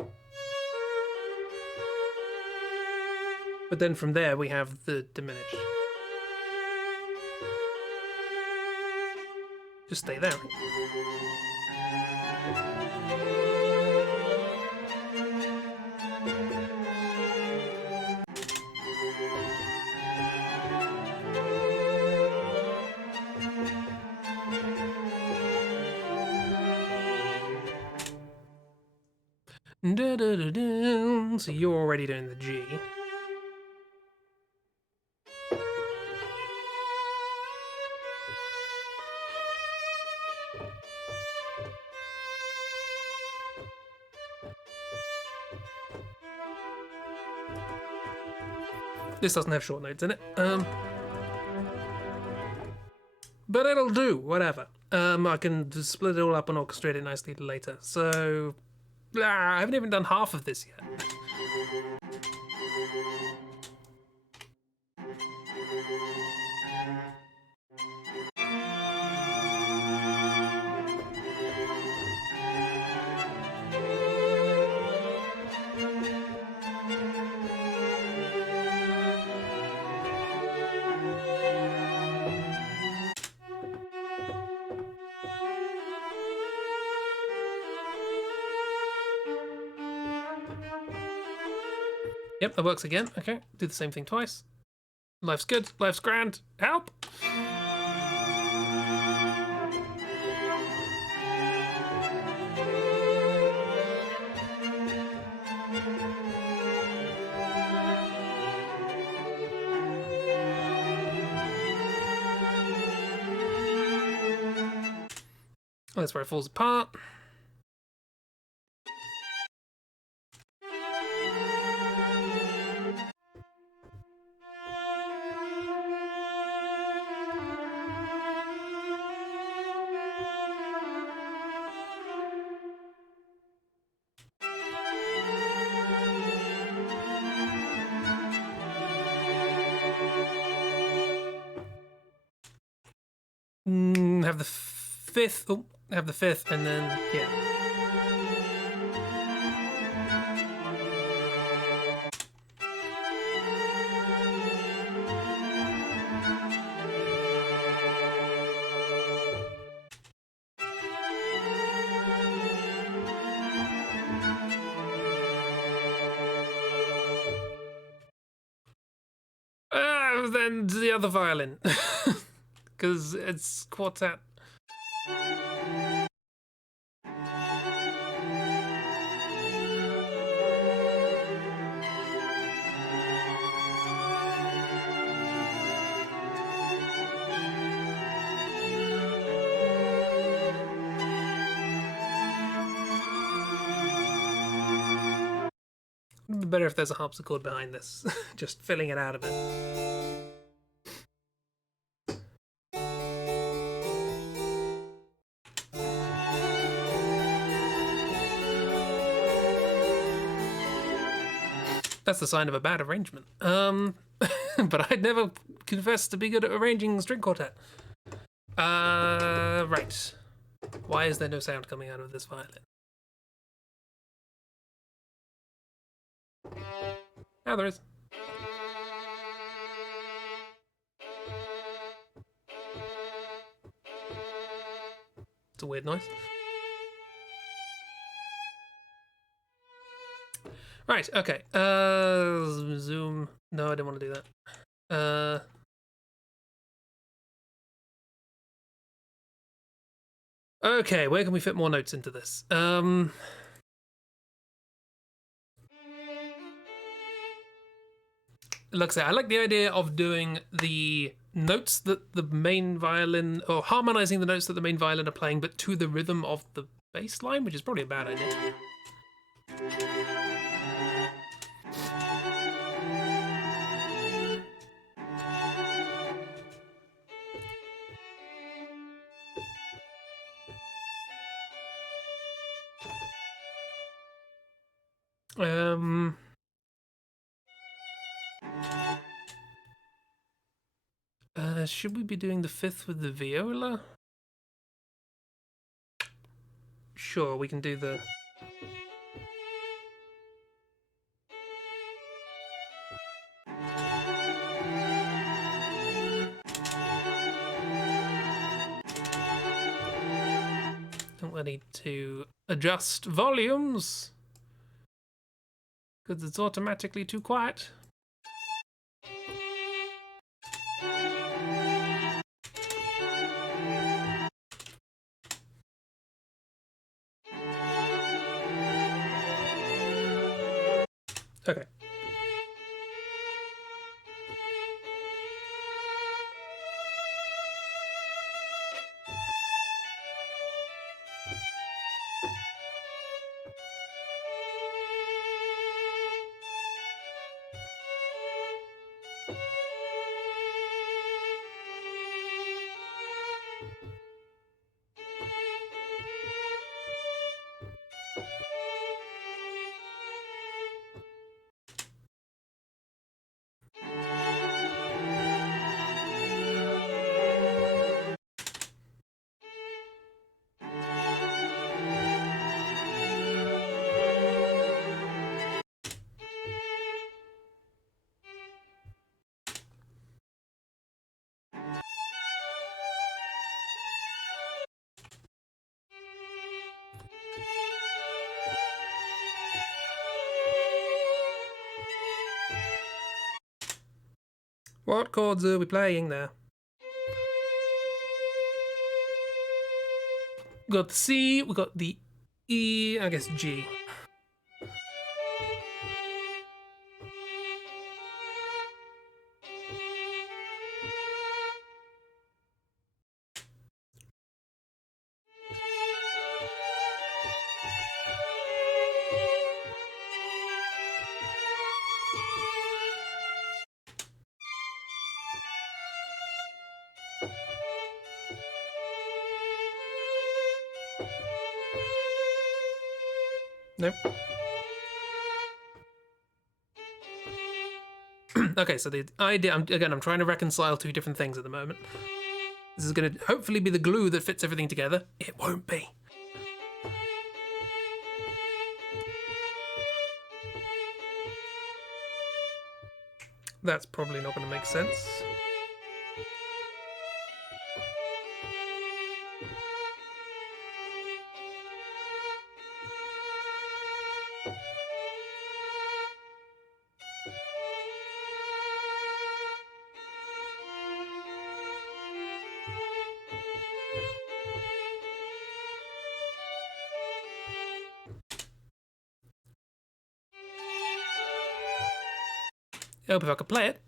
then from there we have the diminished. Just stay there. So you're already doing the G. This doesn't have short notes in it. But it'll do, whatever. I can just split it all up and orchestrate it nicely later. So, I haven't even done half of this yet. Yep, that works again. Okay, do the same thing twice. Life's good, life's grand. Help! Oh, that's where it falls apart. Have the fifth. Oh, have the fifth, and then yeah. Then the other violin, because it's quartet. It'd be better if there's a harpsichord behind this, just filling it out a bit. That's the sign of a bad arrangement. But I'd never confess to be good at arranging string quartet. Right. Why is there no sound coming out of this violin? Ah, there is. It's a weird noise. Right, okay. Zoom. No, I don't want to do that. Okay, where can we fit more notes into this? Like I say, I like the idea of doing the notes that the main violin, or harmonizing the notes that the main violin are playing, but to the rhythm of the bass line, which is probably a bad idea. Um, should we be doing the fifth with the viola? Sure, we can do the. Don't I need to adjust volumes? Because it's automatically too quiet. Okay. What chords are we playing there? We got the C, we got the E, I guess G. Nope. Okay, so the idea, I'm trying to reconcile two different things at the moment. This is going to hopefully be the glue that fits everything together. It won't be. That's probably not going to make sense. I hope if I could play it.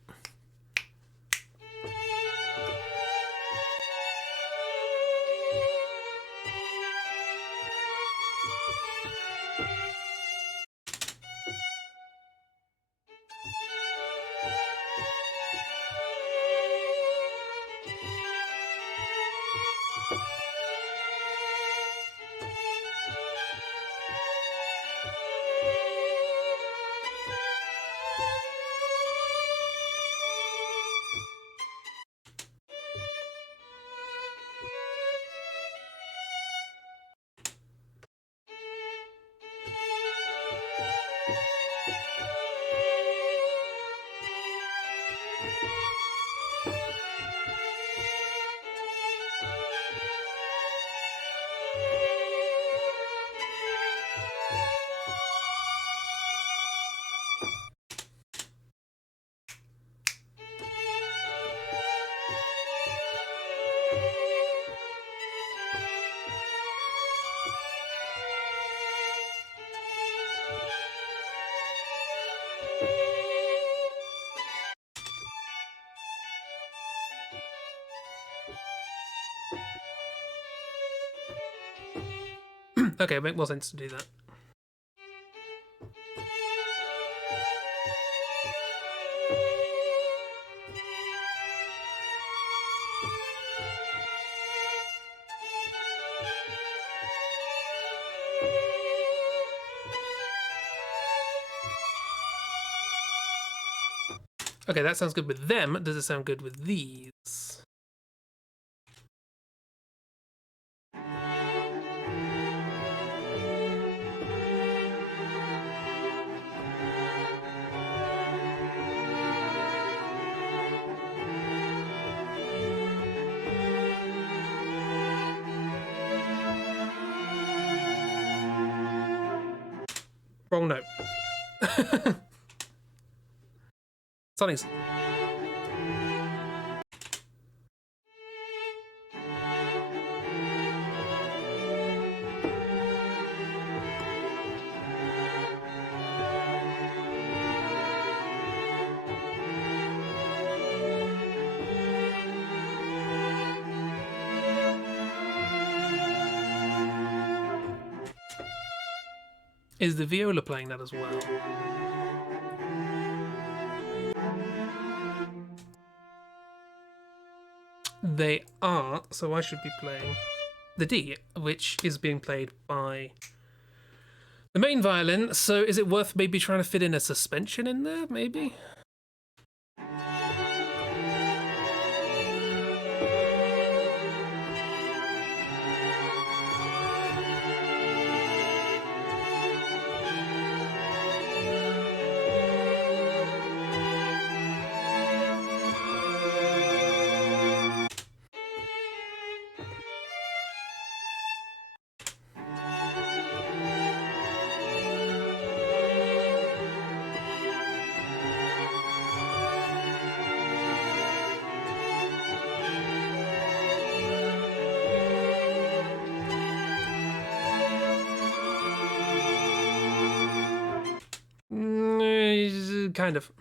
Okay, it makes more sense to do that. Okay, that sounds good with them. Does it sound good with these? Wrong note. Something's... Is the viola playing that as well? They are, so I should be playing the D, which is being played by the main violin. So is it worth maybe trying to fit in a suspension in there, maybe? Kind of.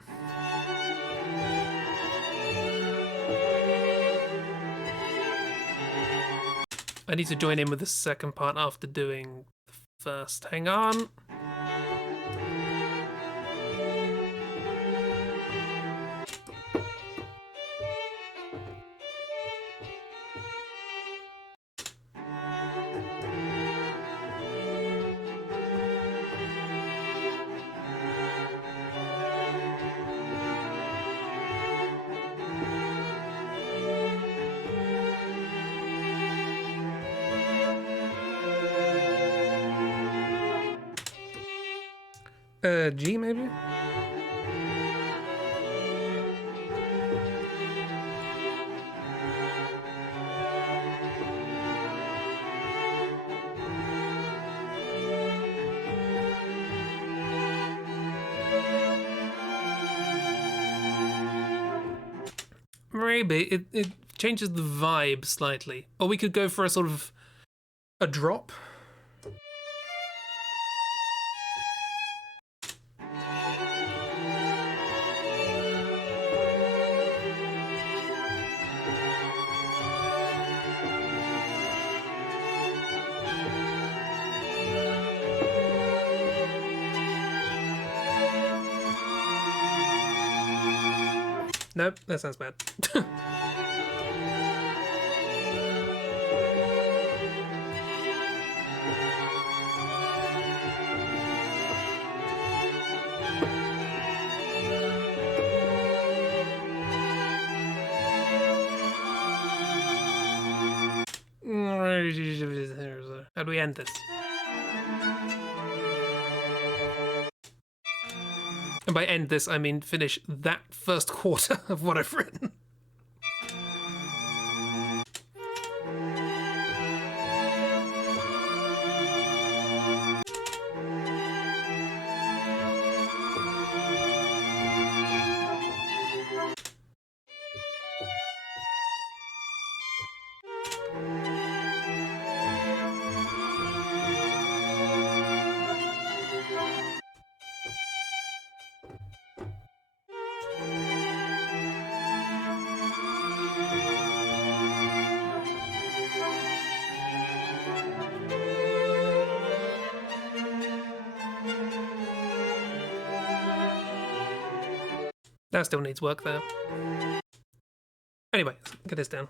I need to join in with the second part after doing the first. Hang on. G maybe? Maybe. It changes the vibe slightly. Or we could go for a sort of a drop. Nope, that sounds bad. How do we end this? And by end this, I mean finish that first quarter of what I've written. That still needs work there. Anyway, let's get this down.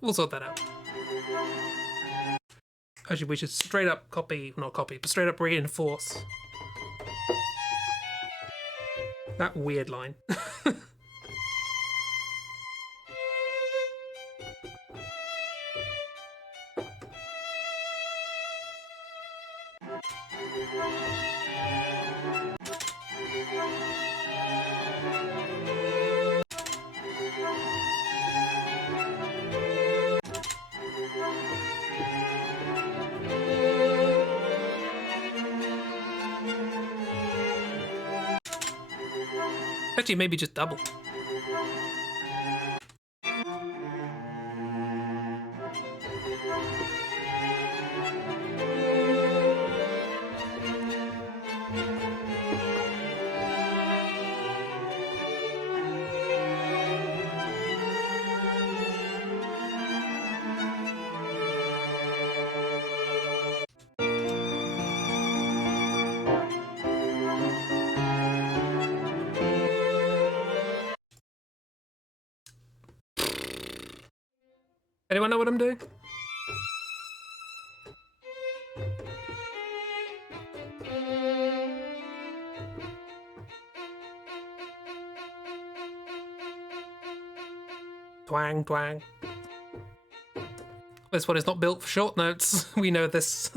We'll sort that out. Actually, we should straight up copy, not copy, but straight up reinforce that weird line. Actually, maybe just double. Anyone know what I'm doing? Twang, twang. This one is not built for short notes. We know this.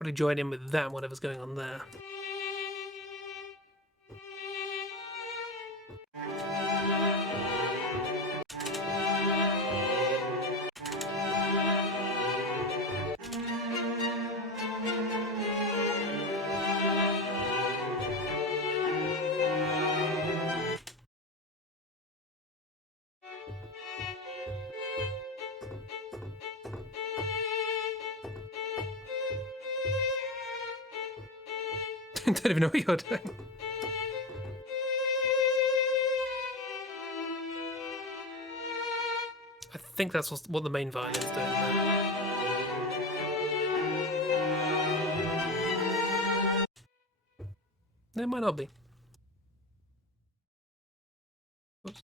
Probably join in with that, whatever's going on there. I don't even know what you're doing. I think that's what the main violin's doing there. It might not be. Oops.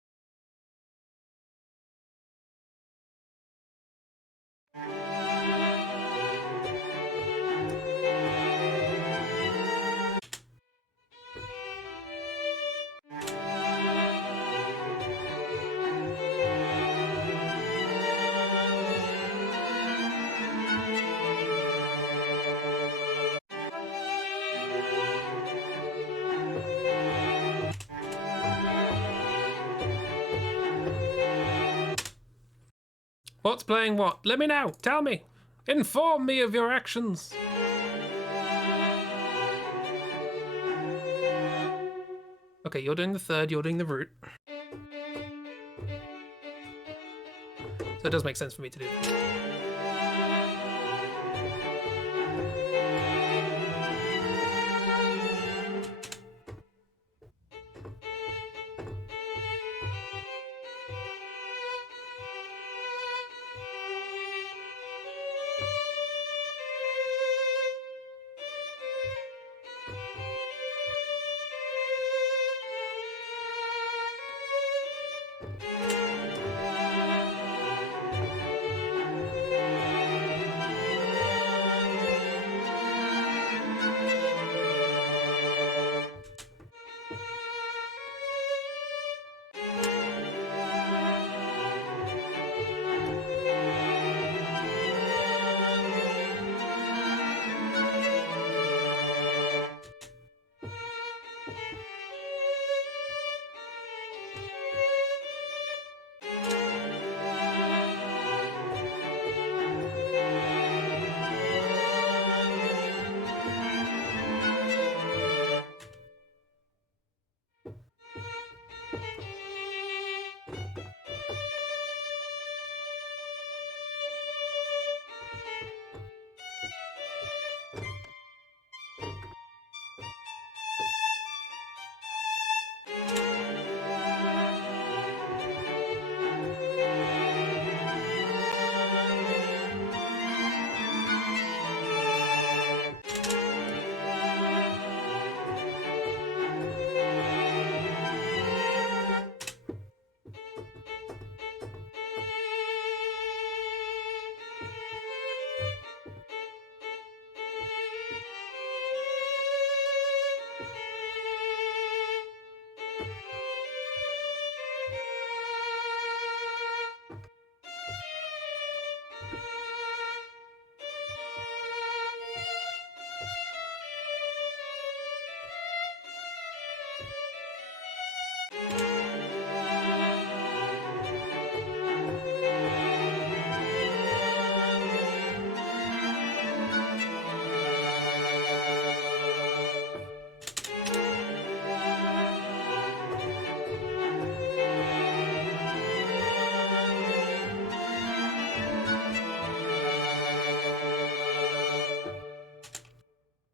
What's playing what? Let me know. Tell me. Inform me of your actions. Okay, you're doing the third, you're doing the root. So it does make sense for me to do that.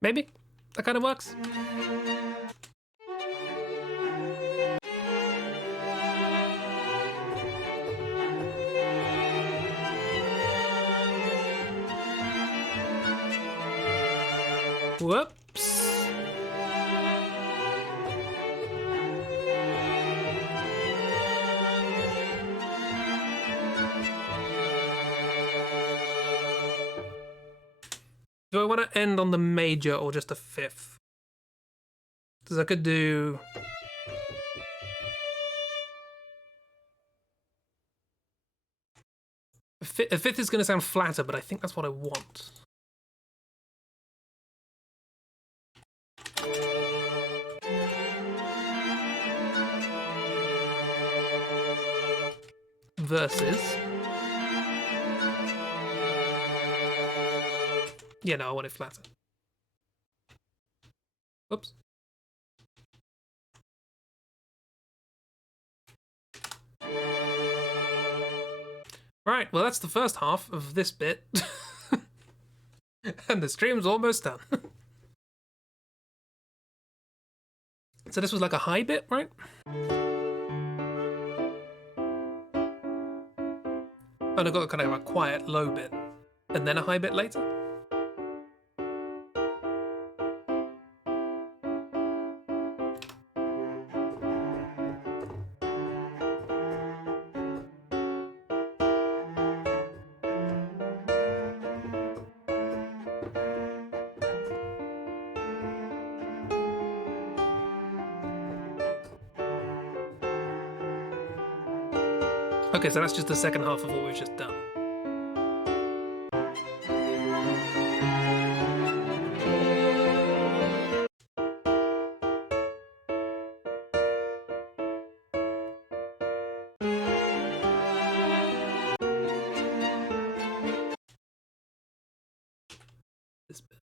Maybe that kind of works. Whoops. Do I want to end on the major or just a fifth? Because I could do... A fifth is going to sound flatter, but I think that's what I want. Versus... Yeah, no, I want it flatter. Oops. Right, well that's the first half of this bit. And the stream's almost done. So this was like a high bit, right? And I got kind of a quiet low bit. And then a high bit later? Okay, so that's just the second half of what we've just done. This bit.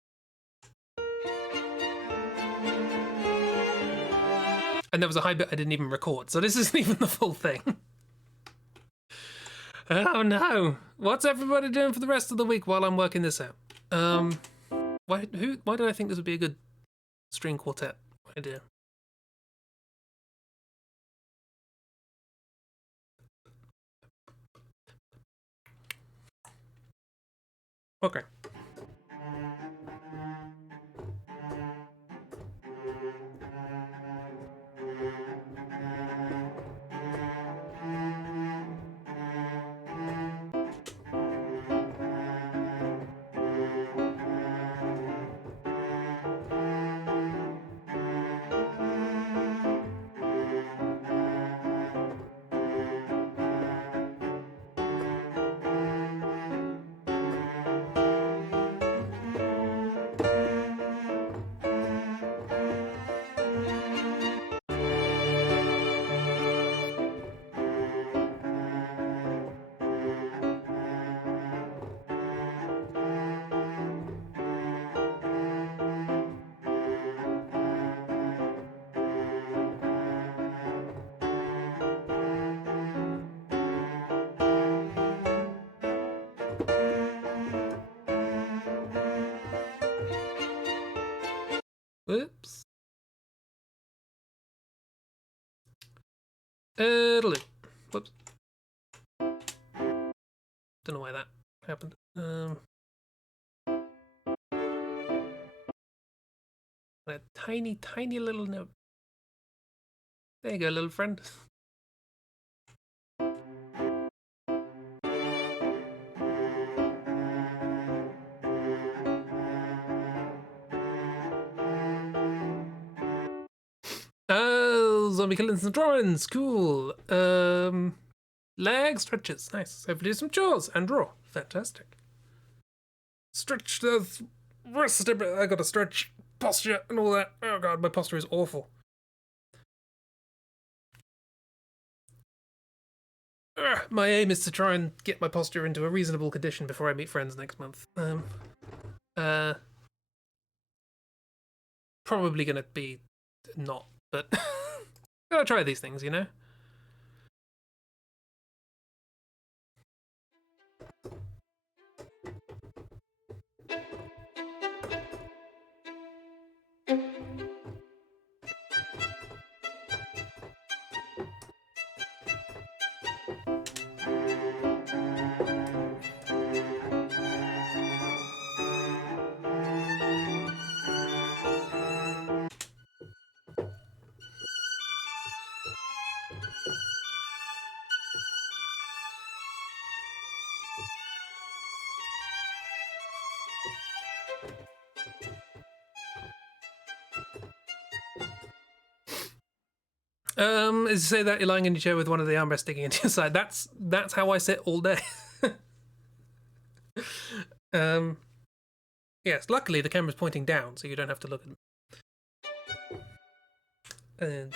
And there was a high bit I didn't even record, so this isn't even the full thing. Oh no! What's everybody doing for the rest of the week while I'm working this out? Why did I think this would be a good string quartet idea? Okay. Whoops. It'll do. Whoops. Don't know why that happened. A tiny, tiny little note. There you go, little friend. Oh, zombie killing some drawings. Cool. Leg stretches. Nice. Have to do some chores and draw. Fantastic. Stretch the wrist a bit. I gotta stretch posture and all that. Oh god, my posture is awful. My aim is to try and get my posture into a reasonable condition before I meet friends next month. Probably gonna be not, but gotta try these things, you know? Is to say that you're lying in your chair with one of the armrests sticking into your side. That's how I sit all day. um, yes. Luckily, the camera's pointing down, so you don't have to look at it.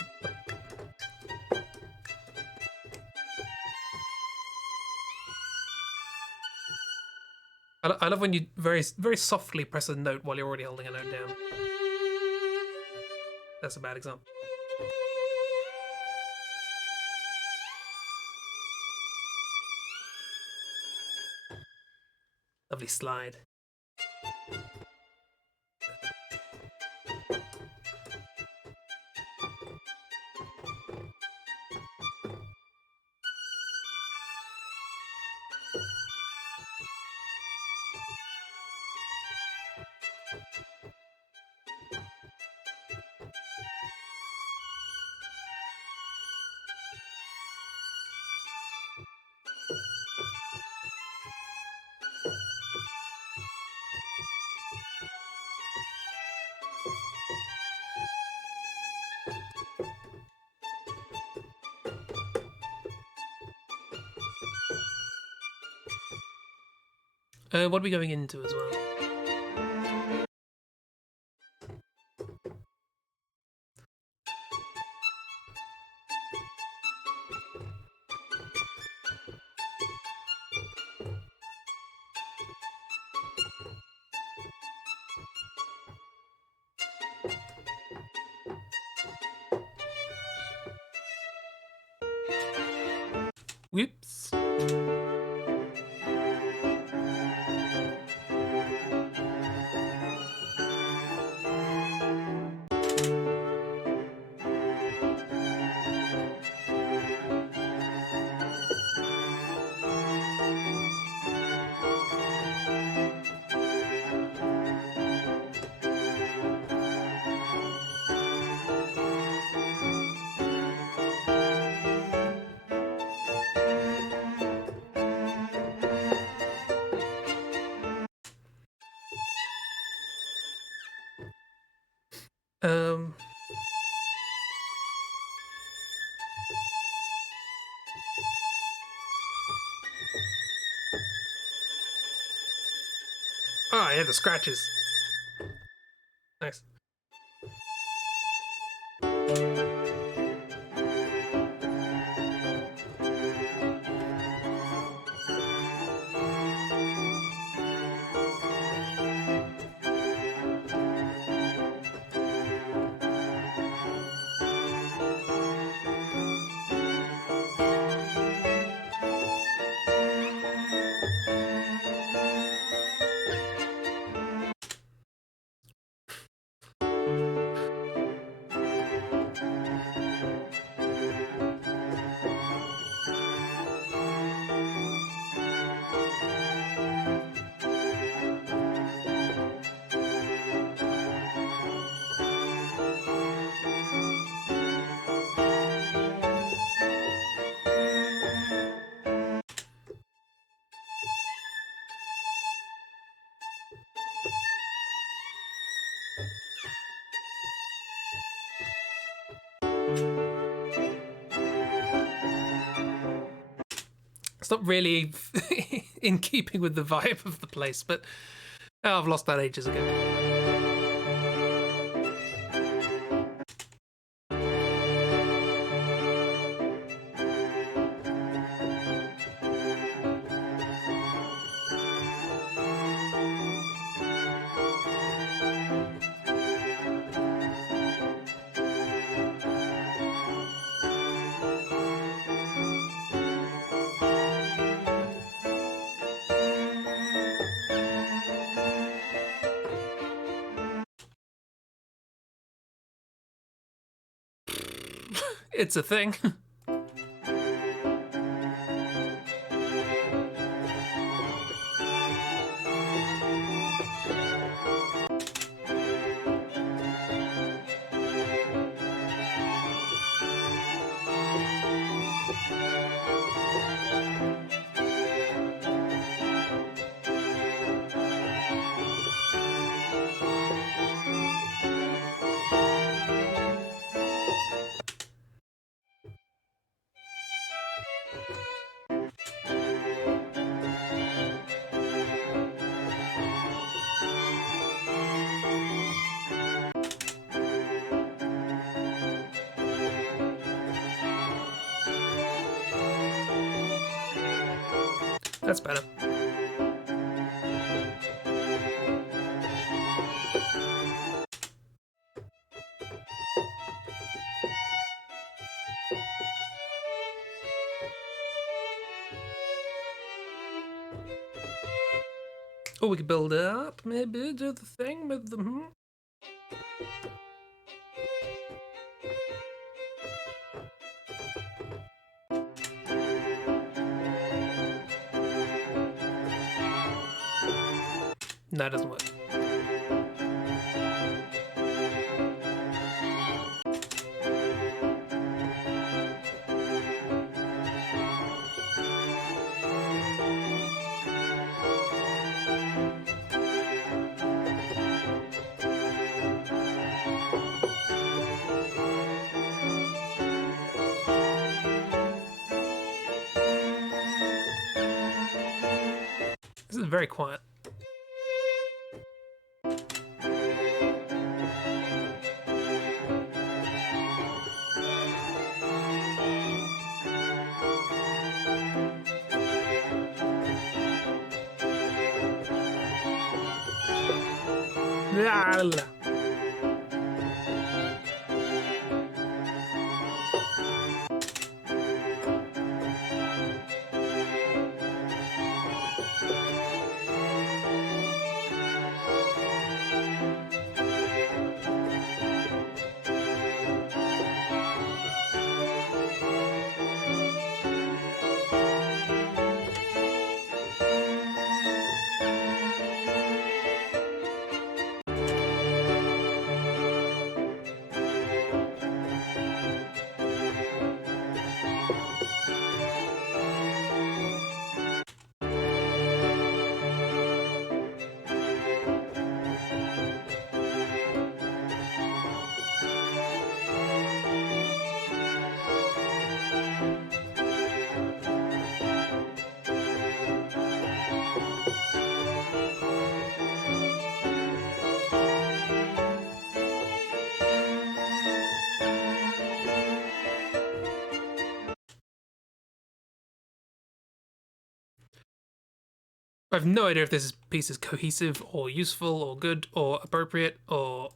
And I love when you very softly press a note while you're already holding a note down. That's a bad example. Lovely slide. What are we going into as well? Whoops. Um. Oh, yeah, the scratches. Nice. It's not really in keeping with the vibe of the place, but I've lost that ages ago. It's a thing. That's better. Oh, we could build it up, maybe do the thing with the. No, it doesn't work. This is very quiet. La, la, la. I have no idea if this piece is cohesive or useful or good or appropriate or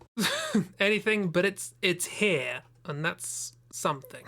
anything, but it's here, and that's something.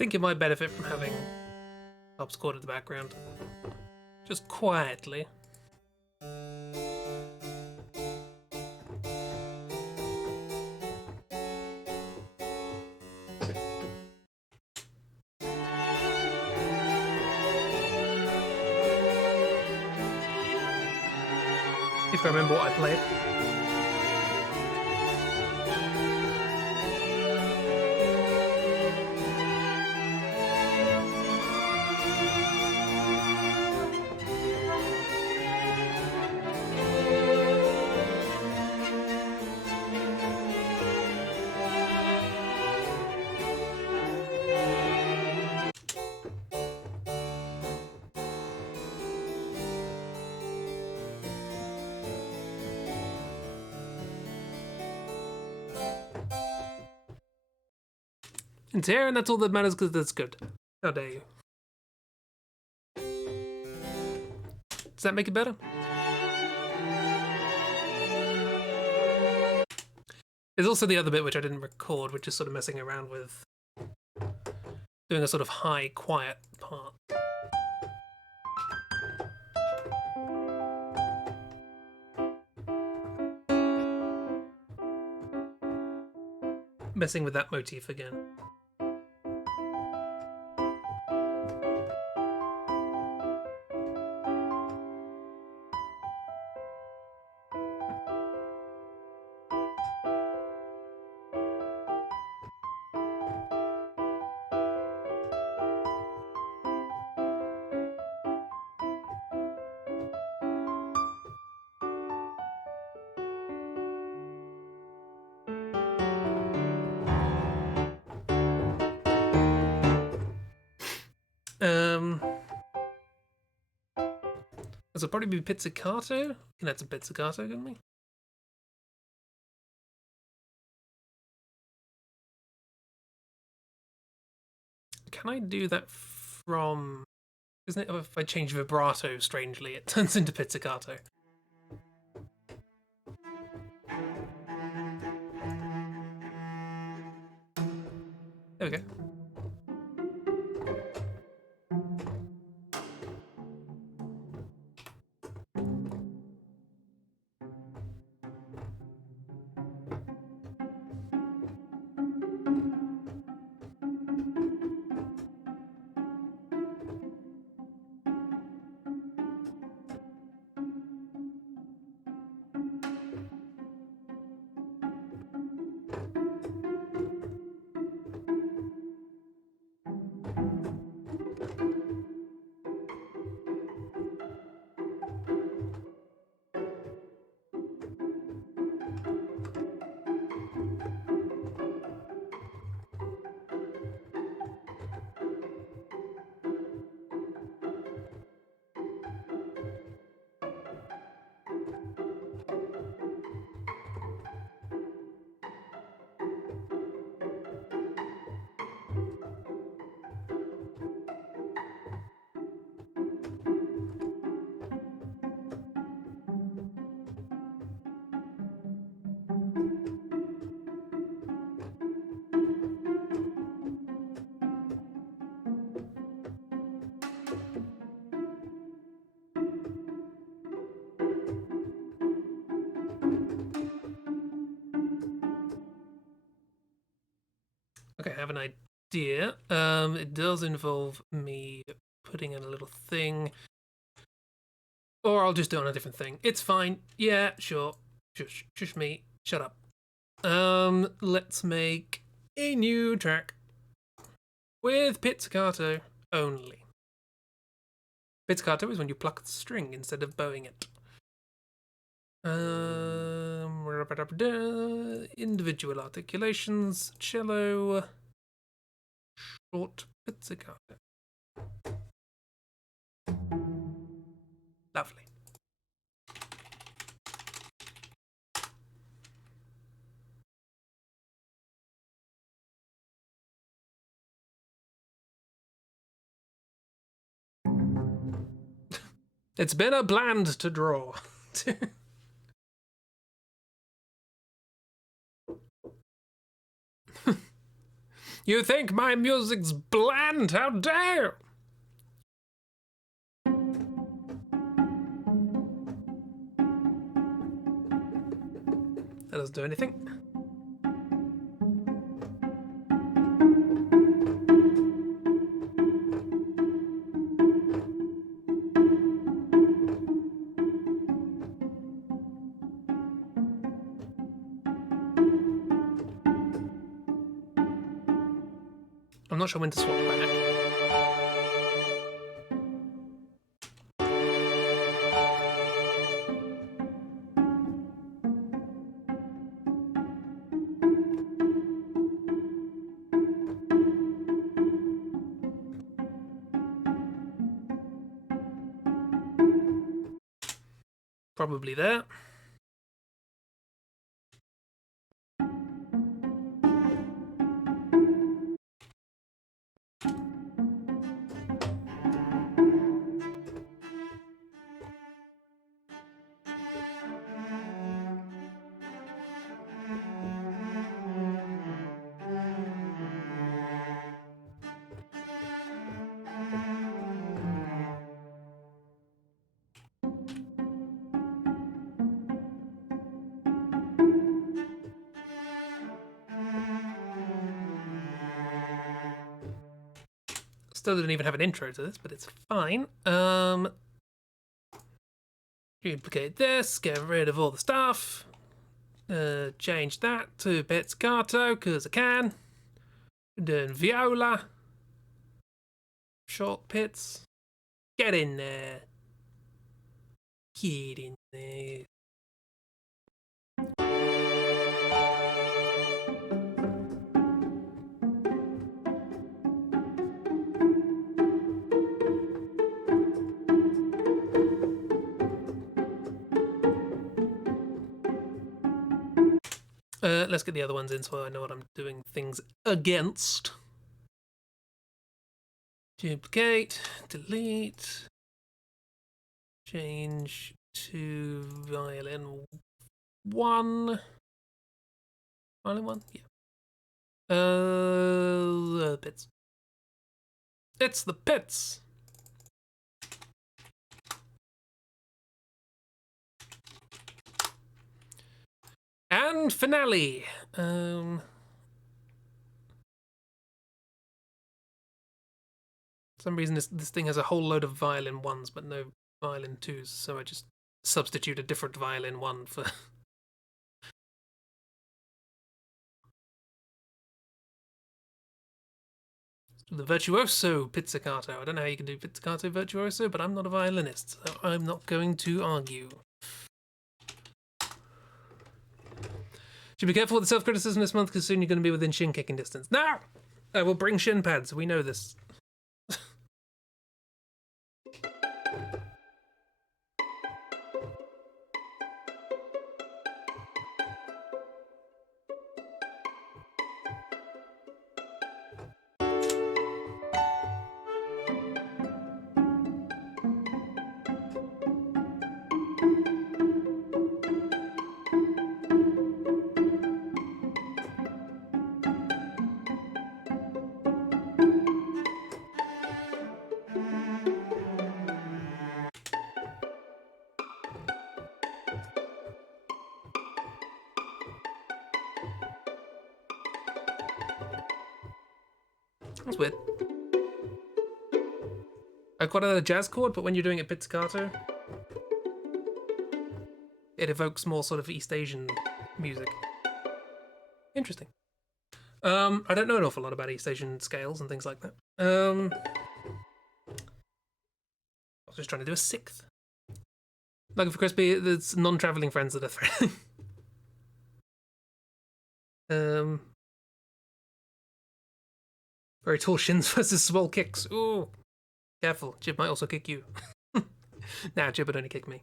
think it might benefit from having harps chord in the background. Just quietly. If I remember what I played. It's here, and that's all that matters because that's good. How dare you? Does that make it better? There's also the other bit which I didn't record, which is sort of messing around with doing a sort of high, quiet part. Messing with that motif again. This will probably be pizzicato. Can add some pizzicato, can we? Can I do that from... Isn't it if I change vibrato strangely, it turns into pizzicato? There we go. Okay, I have an idea. It does involve me putting in a little thing. Or I'll just do it on a different thing. It's fine. Yeah, sure. Shush me. Shut up. Let's make a new track with pizzicato only. Pizzicato is when you pluck the string instead of bowing it. Individual articulations, cello, short pizzicato. Lovely. It's been a bland to draw. You think my music's bland? How dare! That doesn't do anything. I'm not sure when to swap back. Probably there. Still didn't even have an intro to this, but it's fine. Duplicate this, get rid of all the stuff. Change that to pizzicato, because I can. Then viola. Short pits. Get in there. Get in there. Let's get the other ones in so I know what I'm doing things against. Duplicate, delete, change to violin 1. Violin 1? Yeah. The pits. It's the pits! And finale! For some reason this thing has a whole load of violin 1s but no violin 2s, so I just substitute a different violin 1 for... the virtuoso pizzicato. I don't know how you can do pizzicato virtuoso, but I'm not a violinist, so I'm not going to argue. Should be careful with the self-criticism this month because soon you're going to be within shin kicking distance. No! I will bring shin pads, we know this. That's weird. I've got a jazz chord, but when you're doing it pizzicato, it evokes more sort of East Asian music. Interesting. I don't know an awful lot about East Asian scales and things like that. I was just trying to do a sixth. Looking for Crispy, there's non-traveling friends that are threatening. Very tall shins versus small kicks. Ooh. Careful, Jib might also kick you. Nah, Jib would only kick me.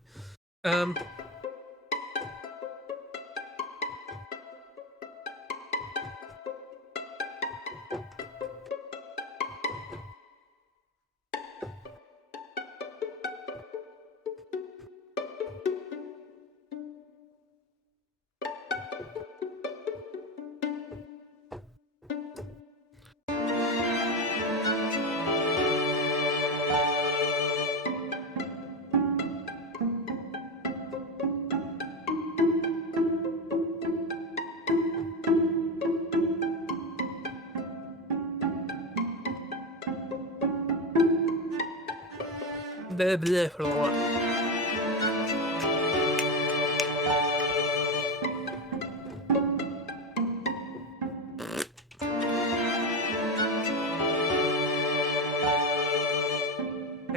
Hang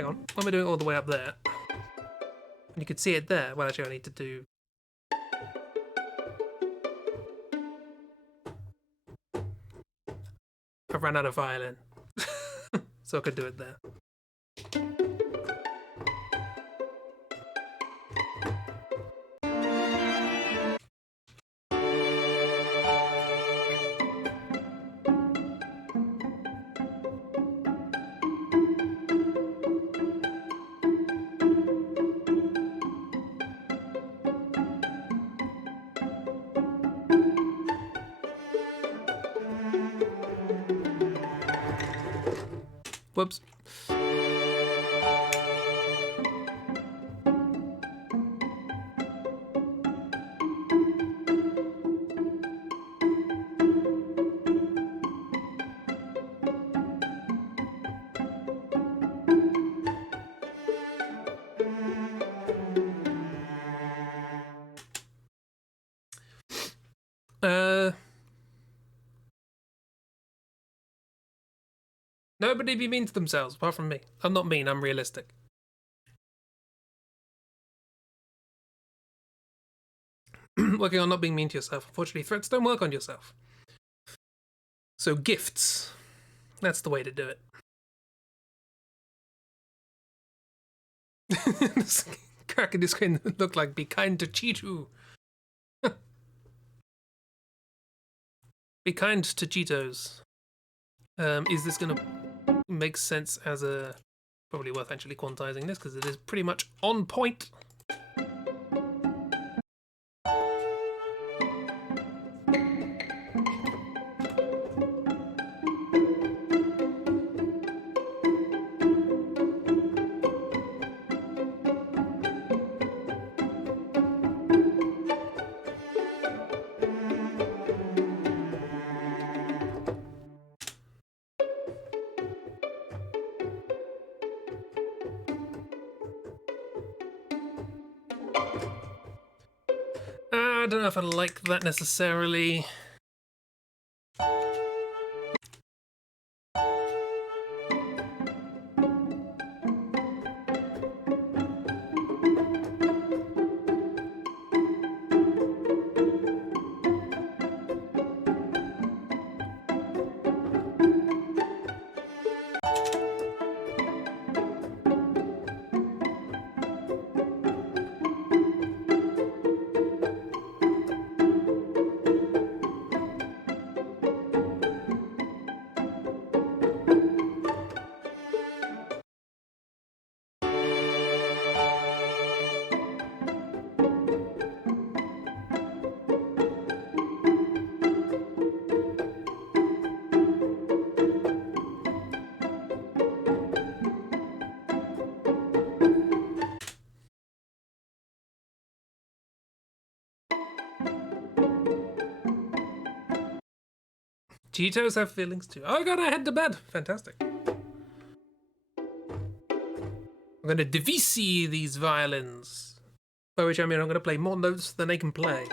on, what am I doing all the way up there? And you can see it there. Well, actually, I need to do. I ran out of violin, so I could do it there. Whoops. Nobody be mean to themselves, apart from me. I'm not mean, I'm realistic. Working on not being mean to yourself. Unfortunately, threats don't work on yourself. So gifts. That's the way to do it. This crack in the screen looked like be kind to Cheeto. Be kind to Cheetos. Is this gonna make sense as a... Probably worth actually quantizing this because it is pretty much on point. I don't know if I like that necessarily. Cheetos have feelings too. Oh god, I head to bed. Fantastic. I'm gonna divisi these violins. By which I mean I'm gonna play more notes than they can play.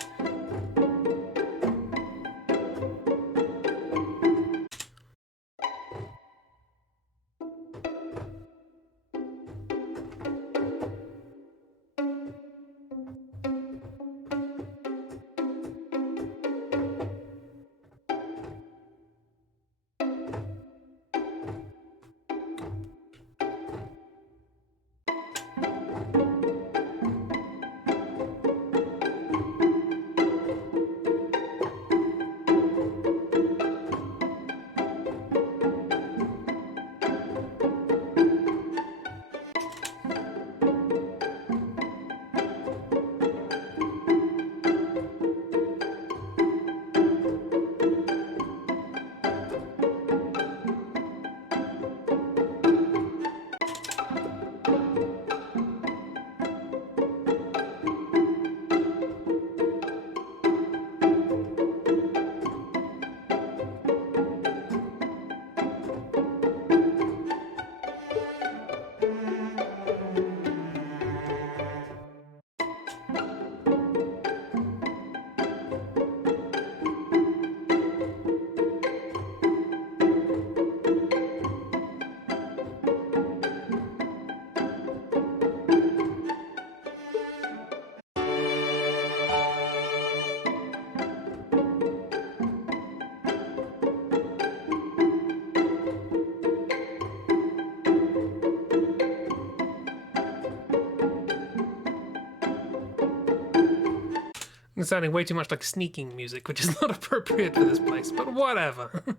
It's sounding way too much like sneaking music, which is not appropriate for this place, but whatever. It's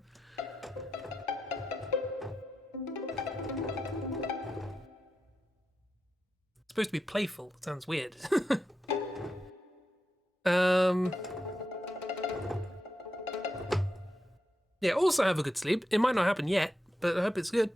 supposed to be playful. It sounds weird. Yeah, also have a good sleep. It might not happen yet, but I hope it's good.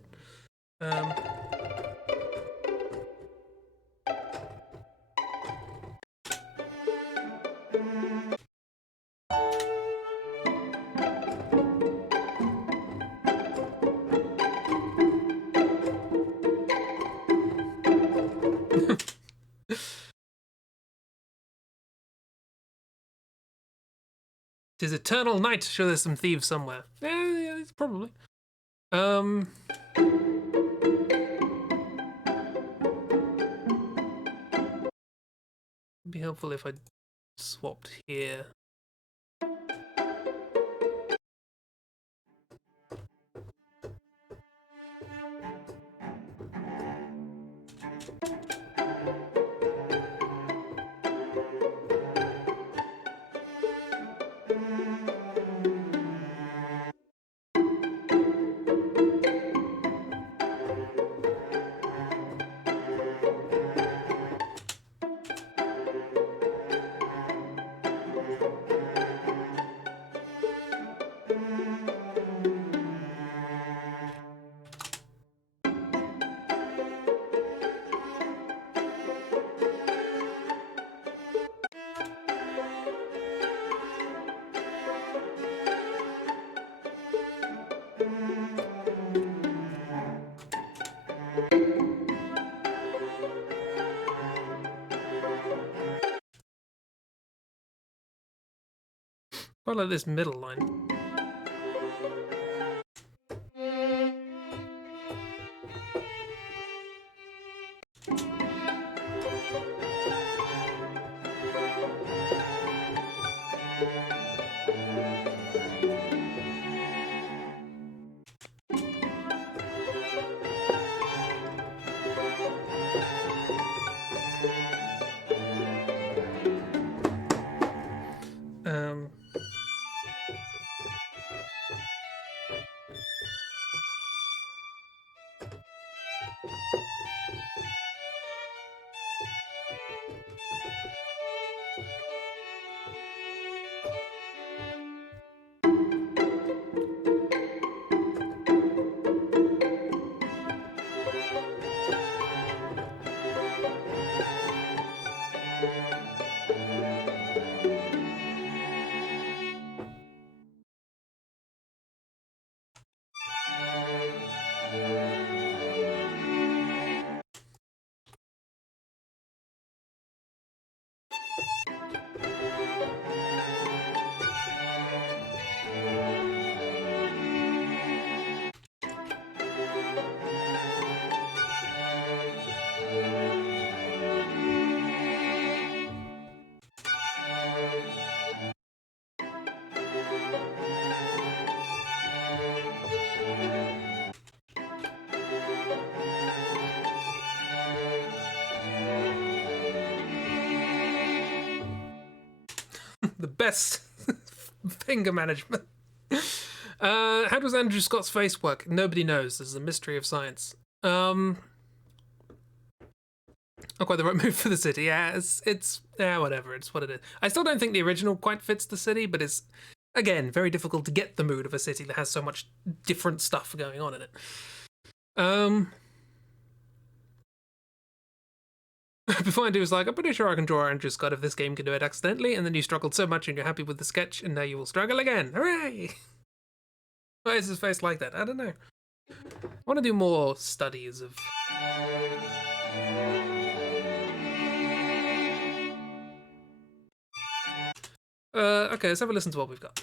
Tis eternal night. Sure, there's some thieves somewhere. Yeah, it's probably. It'd be helpful if I swapped here. Quite like this middle line. The best finger management. How does Andrew Scott's face work? Nobody knows. There's a mystery of science. Not quite the right move for the city. Yeah, it's whatever. It's what it is. I still don't think the original quite fits the city, but it's again very difficult to get the mood of a city that has so much different stuff going on in it. Before Andy was like, I'm pretty sure I can draw Andrew Scott if this game can do it accidentally, and then you struggled so much and you're happy with the sketch, and now you will struggle again. Hooray! Why is his face like that? I don't know. I want to do more studies of... Okay, let's have a listen to what we've got.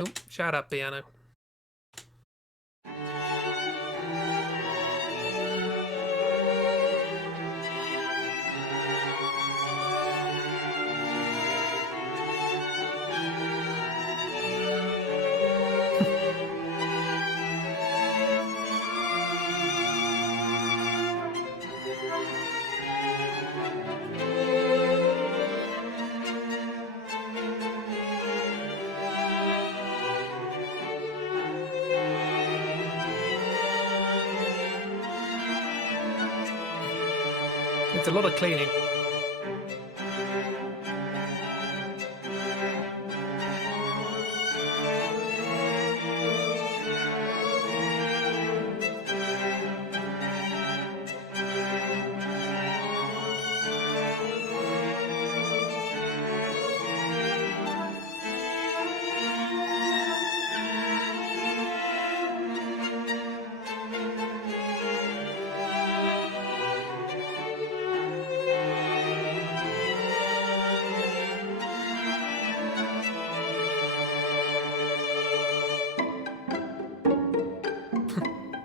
Oh, shut up, piano. It's a lot of cleaning.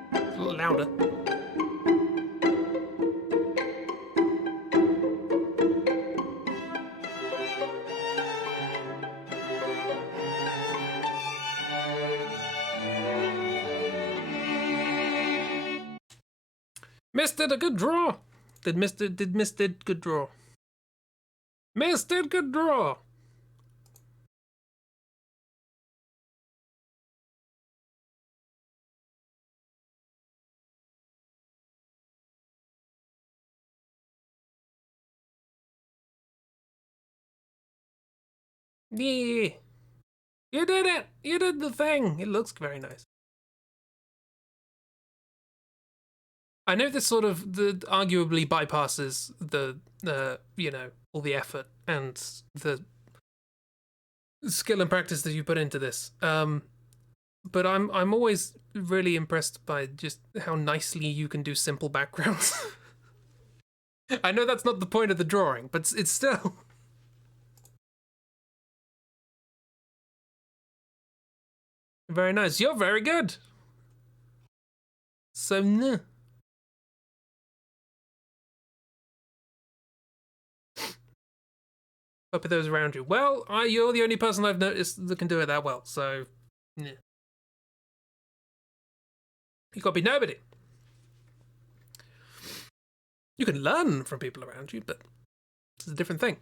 A little louder. Missed it, a good draw. Did missed it good draw. Missed it, good draw. Yeah. You did it. You did the thing. It looks very nice. I know this sort of arguably bypasses the all the effort and the skill and practice that you put into this. But I'm always really impressed by just how nicely you can do simple backgrounds. I know that's not the point of the drawing, but it's still very nice. You're very good. So nah. Up with those around you. Well, you're the only person I've noticed that can do it that well, so yeah. You gotta be nobody. You can learn from people around you, but it's a different thing.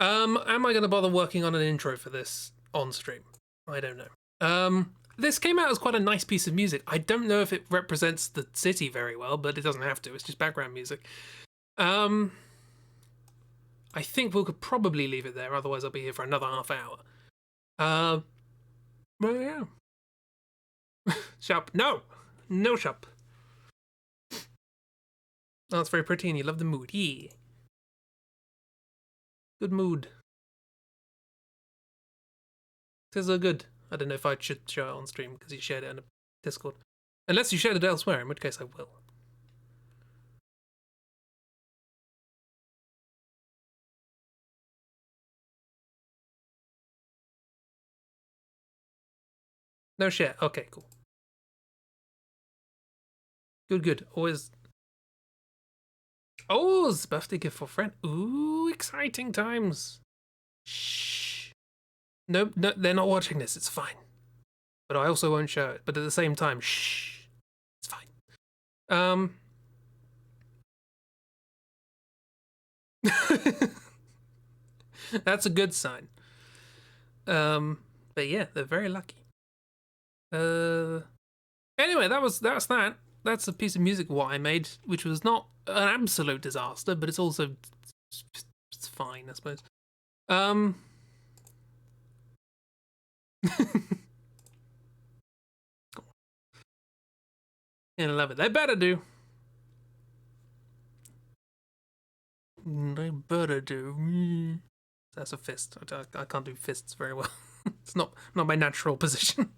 Am I gonna bother working on an intro for this on stream? I don't know. This came out as quite a nice piece of music. I don't know if it represents the city very well, but it doesn't have to. It's just background music. I think we could probably leave it there, otherwise I'll be here for another half hour. Well, yeah. Shop. No! No shop. Oh, it's very pretty and you love the mood. Yeah. Good mood. Tis so good. I don't know if I should show it on stream because you shared it in a Discord. Unless you shared it elsewhere, in which case I will. No share. Okay, cool. Good. Always. Oh, it's a birthday gift for a friend. Ooh, exciting times. Shh. No, they're not watching this. It's fine. But I also won't show it. But at the same time, shh. It's fine. That's a good sign. But yeah, they're very lucky. Anyway, that's that. That's a piece of music what I made, which was not an absolute disaster, but it's also it's fine, I suppose. And I love it. They better do. They better do. That's a fist. I can't do fists very well. It's not my natural position.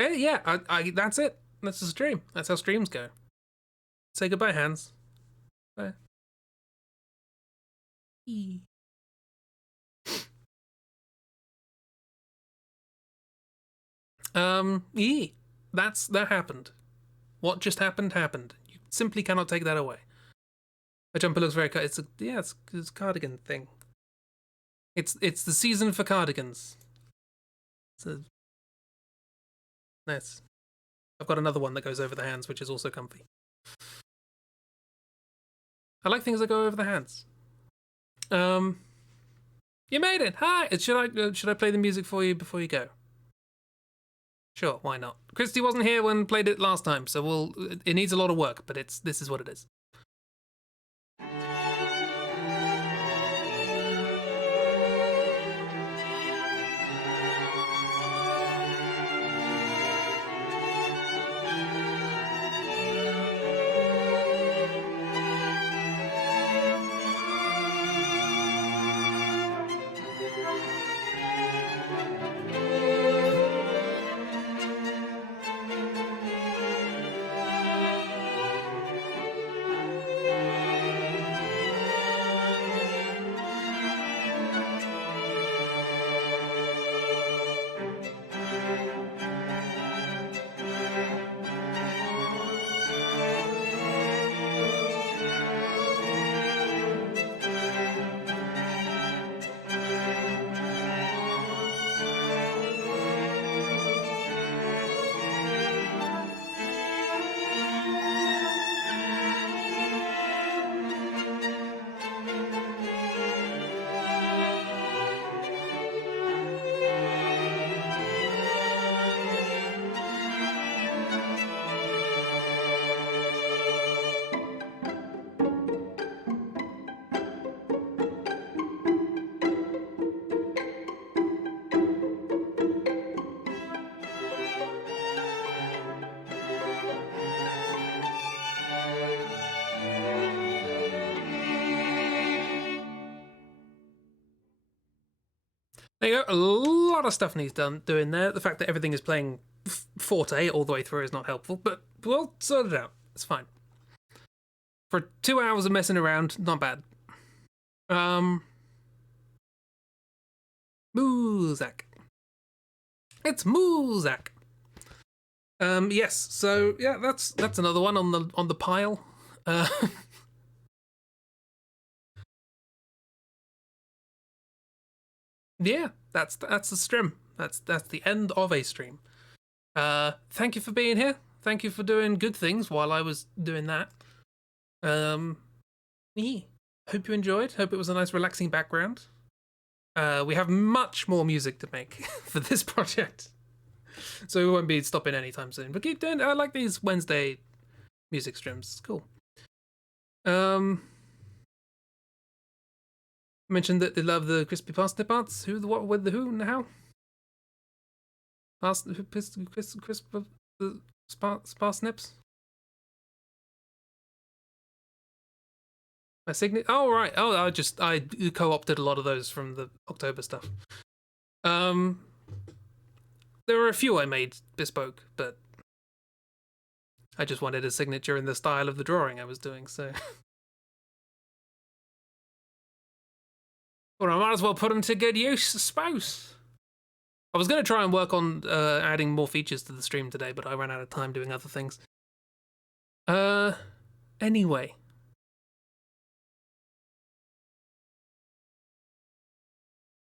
Yeah, I that's it. That's the stream. That's how streams go. Say goodbye, Hans. Bye. That happened. What just happened. You simply cannot take that away. The jumper looks very it's a cardigan thing. It's the season for cardigans. Nice. I've got another one that goes over the hands, which is also comfy. I like things that go over the hands. You made it. Hi. Should I play the music for you before you go? Sure, why not? Christy wasn't here when played it last time, so it needs a lot of work, but this is what it is. There you go. A lot of stuff needs doing there. The fact that everything is playing forte all the way through is not helpful, but we'll sort it out. It's fine. For 2 hours of messing around, not bad. Muzak. It's Muzak. Yes. So yeah, that's another one on the pile. Yeah, that's the stream. That's the end of a stream. Thank you for being here. Thank you for doing good things while I was doing that. Yeah. Hope you enjoyed. Hope it was a nice relaxing background. We have much more music to make for this project, so we won't be stopping anytime soon. But keep doing. I like these Wednesday music streams. It's cool. Mentioned that they love the crispy parsnip arts. Who, the what, with the who, and how? Parsnips? My signet. Oh right. Oh, I co-opted a lot of those from the October stuff. There were a few I made bespoke, but I just wanted a signature in the style of the drawing I was doing. So, well, I might as well put them to good use, I suppose. I was going to try and work on adding more features to the stream today, but I ran out of time doing other things. Anyway.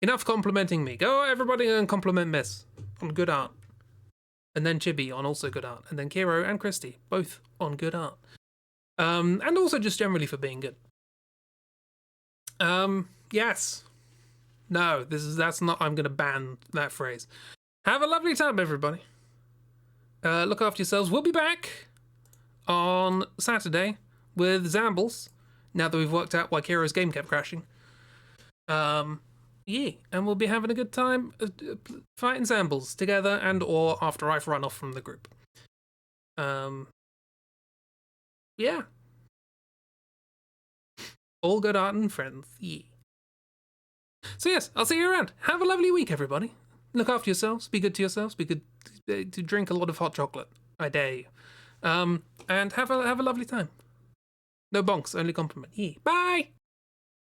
Enough complimenting me. Go everybody and compliment Miss on good art. And then Chibi on also good art. And then Kiro and Christy, both on good art. And also just generally for being good. Yes. No, that's not, I'm gonna ban that phrase. Have a lovely time, everybody. Look after yourselves. We'll be back on Saturday with Zambles, now that we've worked out why Kiro's game kept crashing. Yeah, and we'll be having a good time fighting Zambles together and or after I've run off from the group. Yeah. All good art and friends, yeah. So yes, I'll see you around. Have a lovely week, everybody. Look after yourselves, be good to yourselves, be good to drink a lot of hot chocolate. I dare you. And have a lovely time. No bonks, only compliment. Yeah. Bye!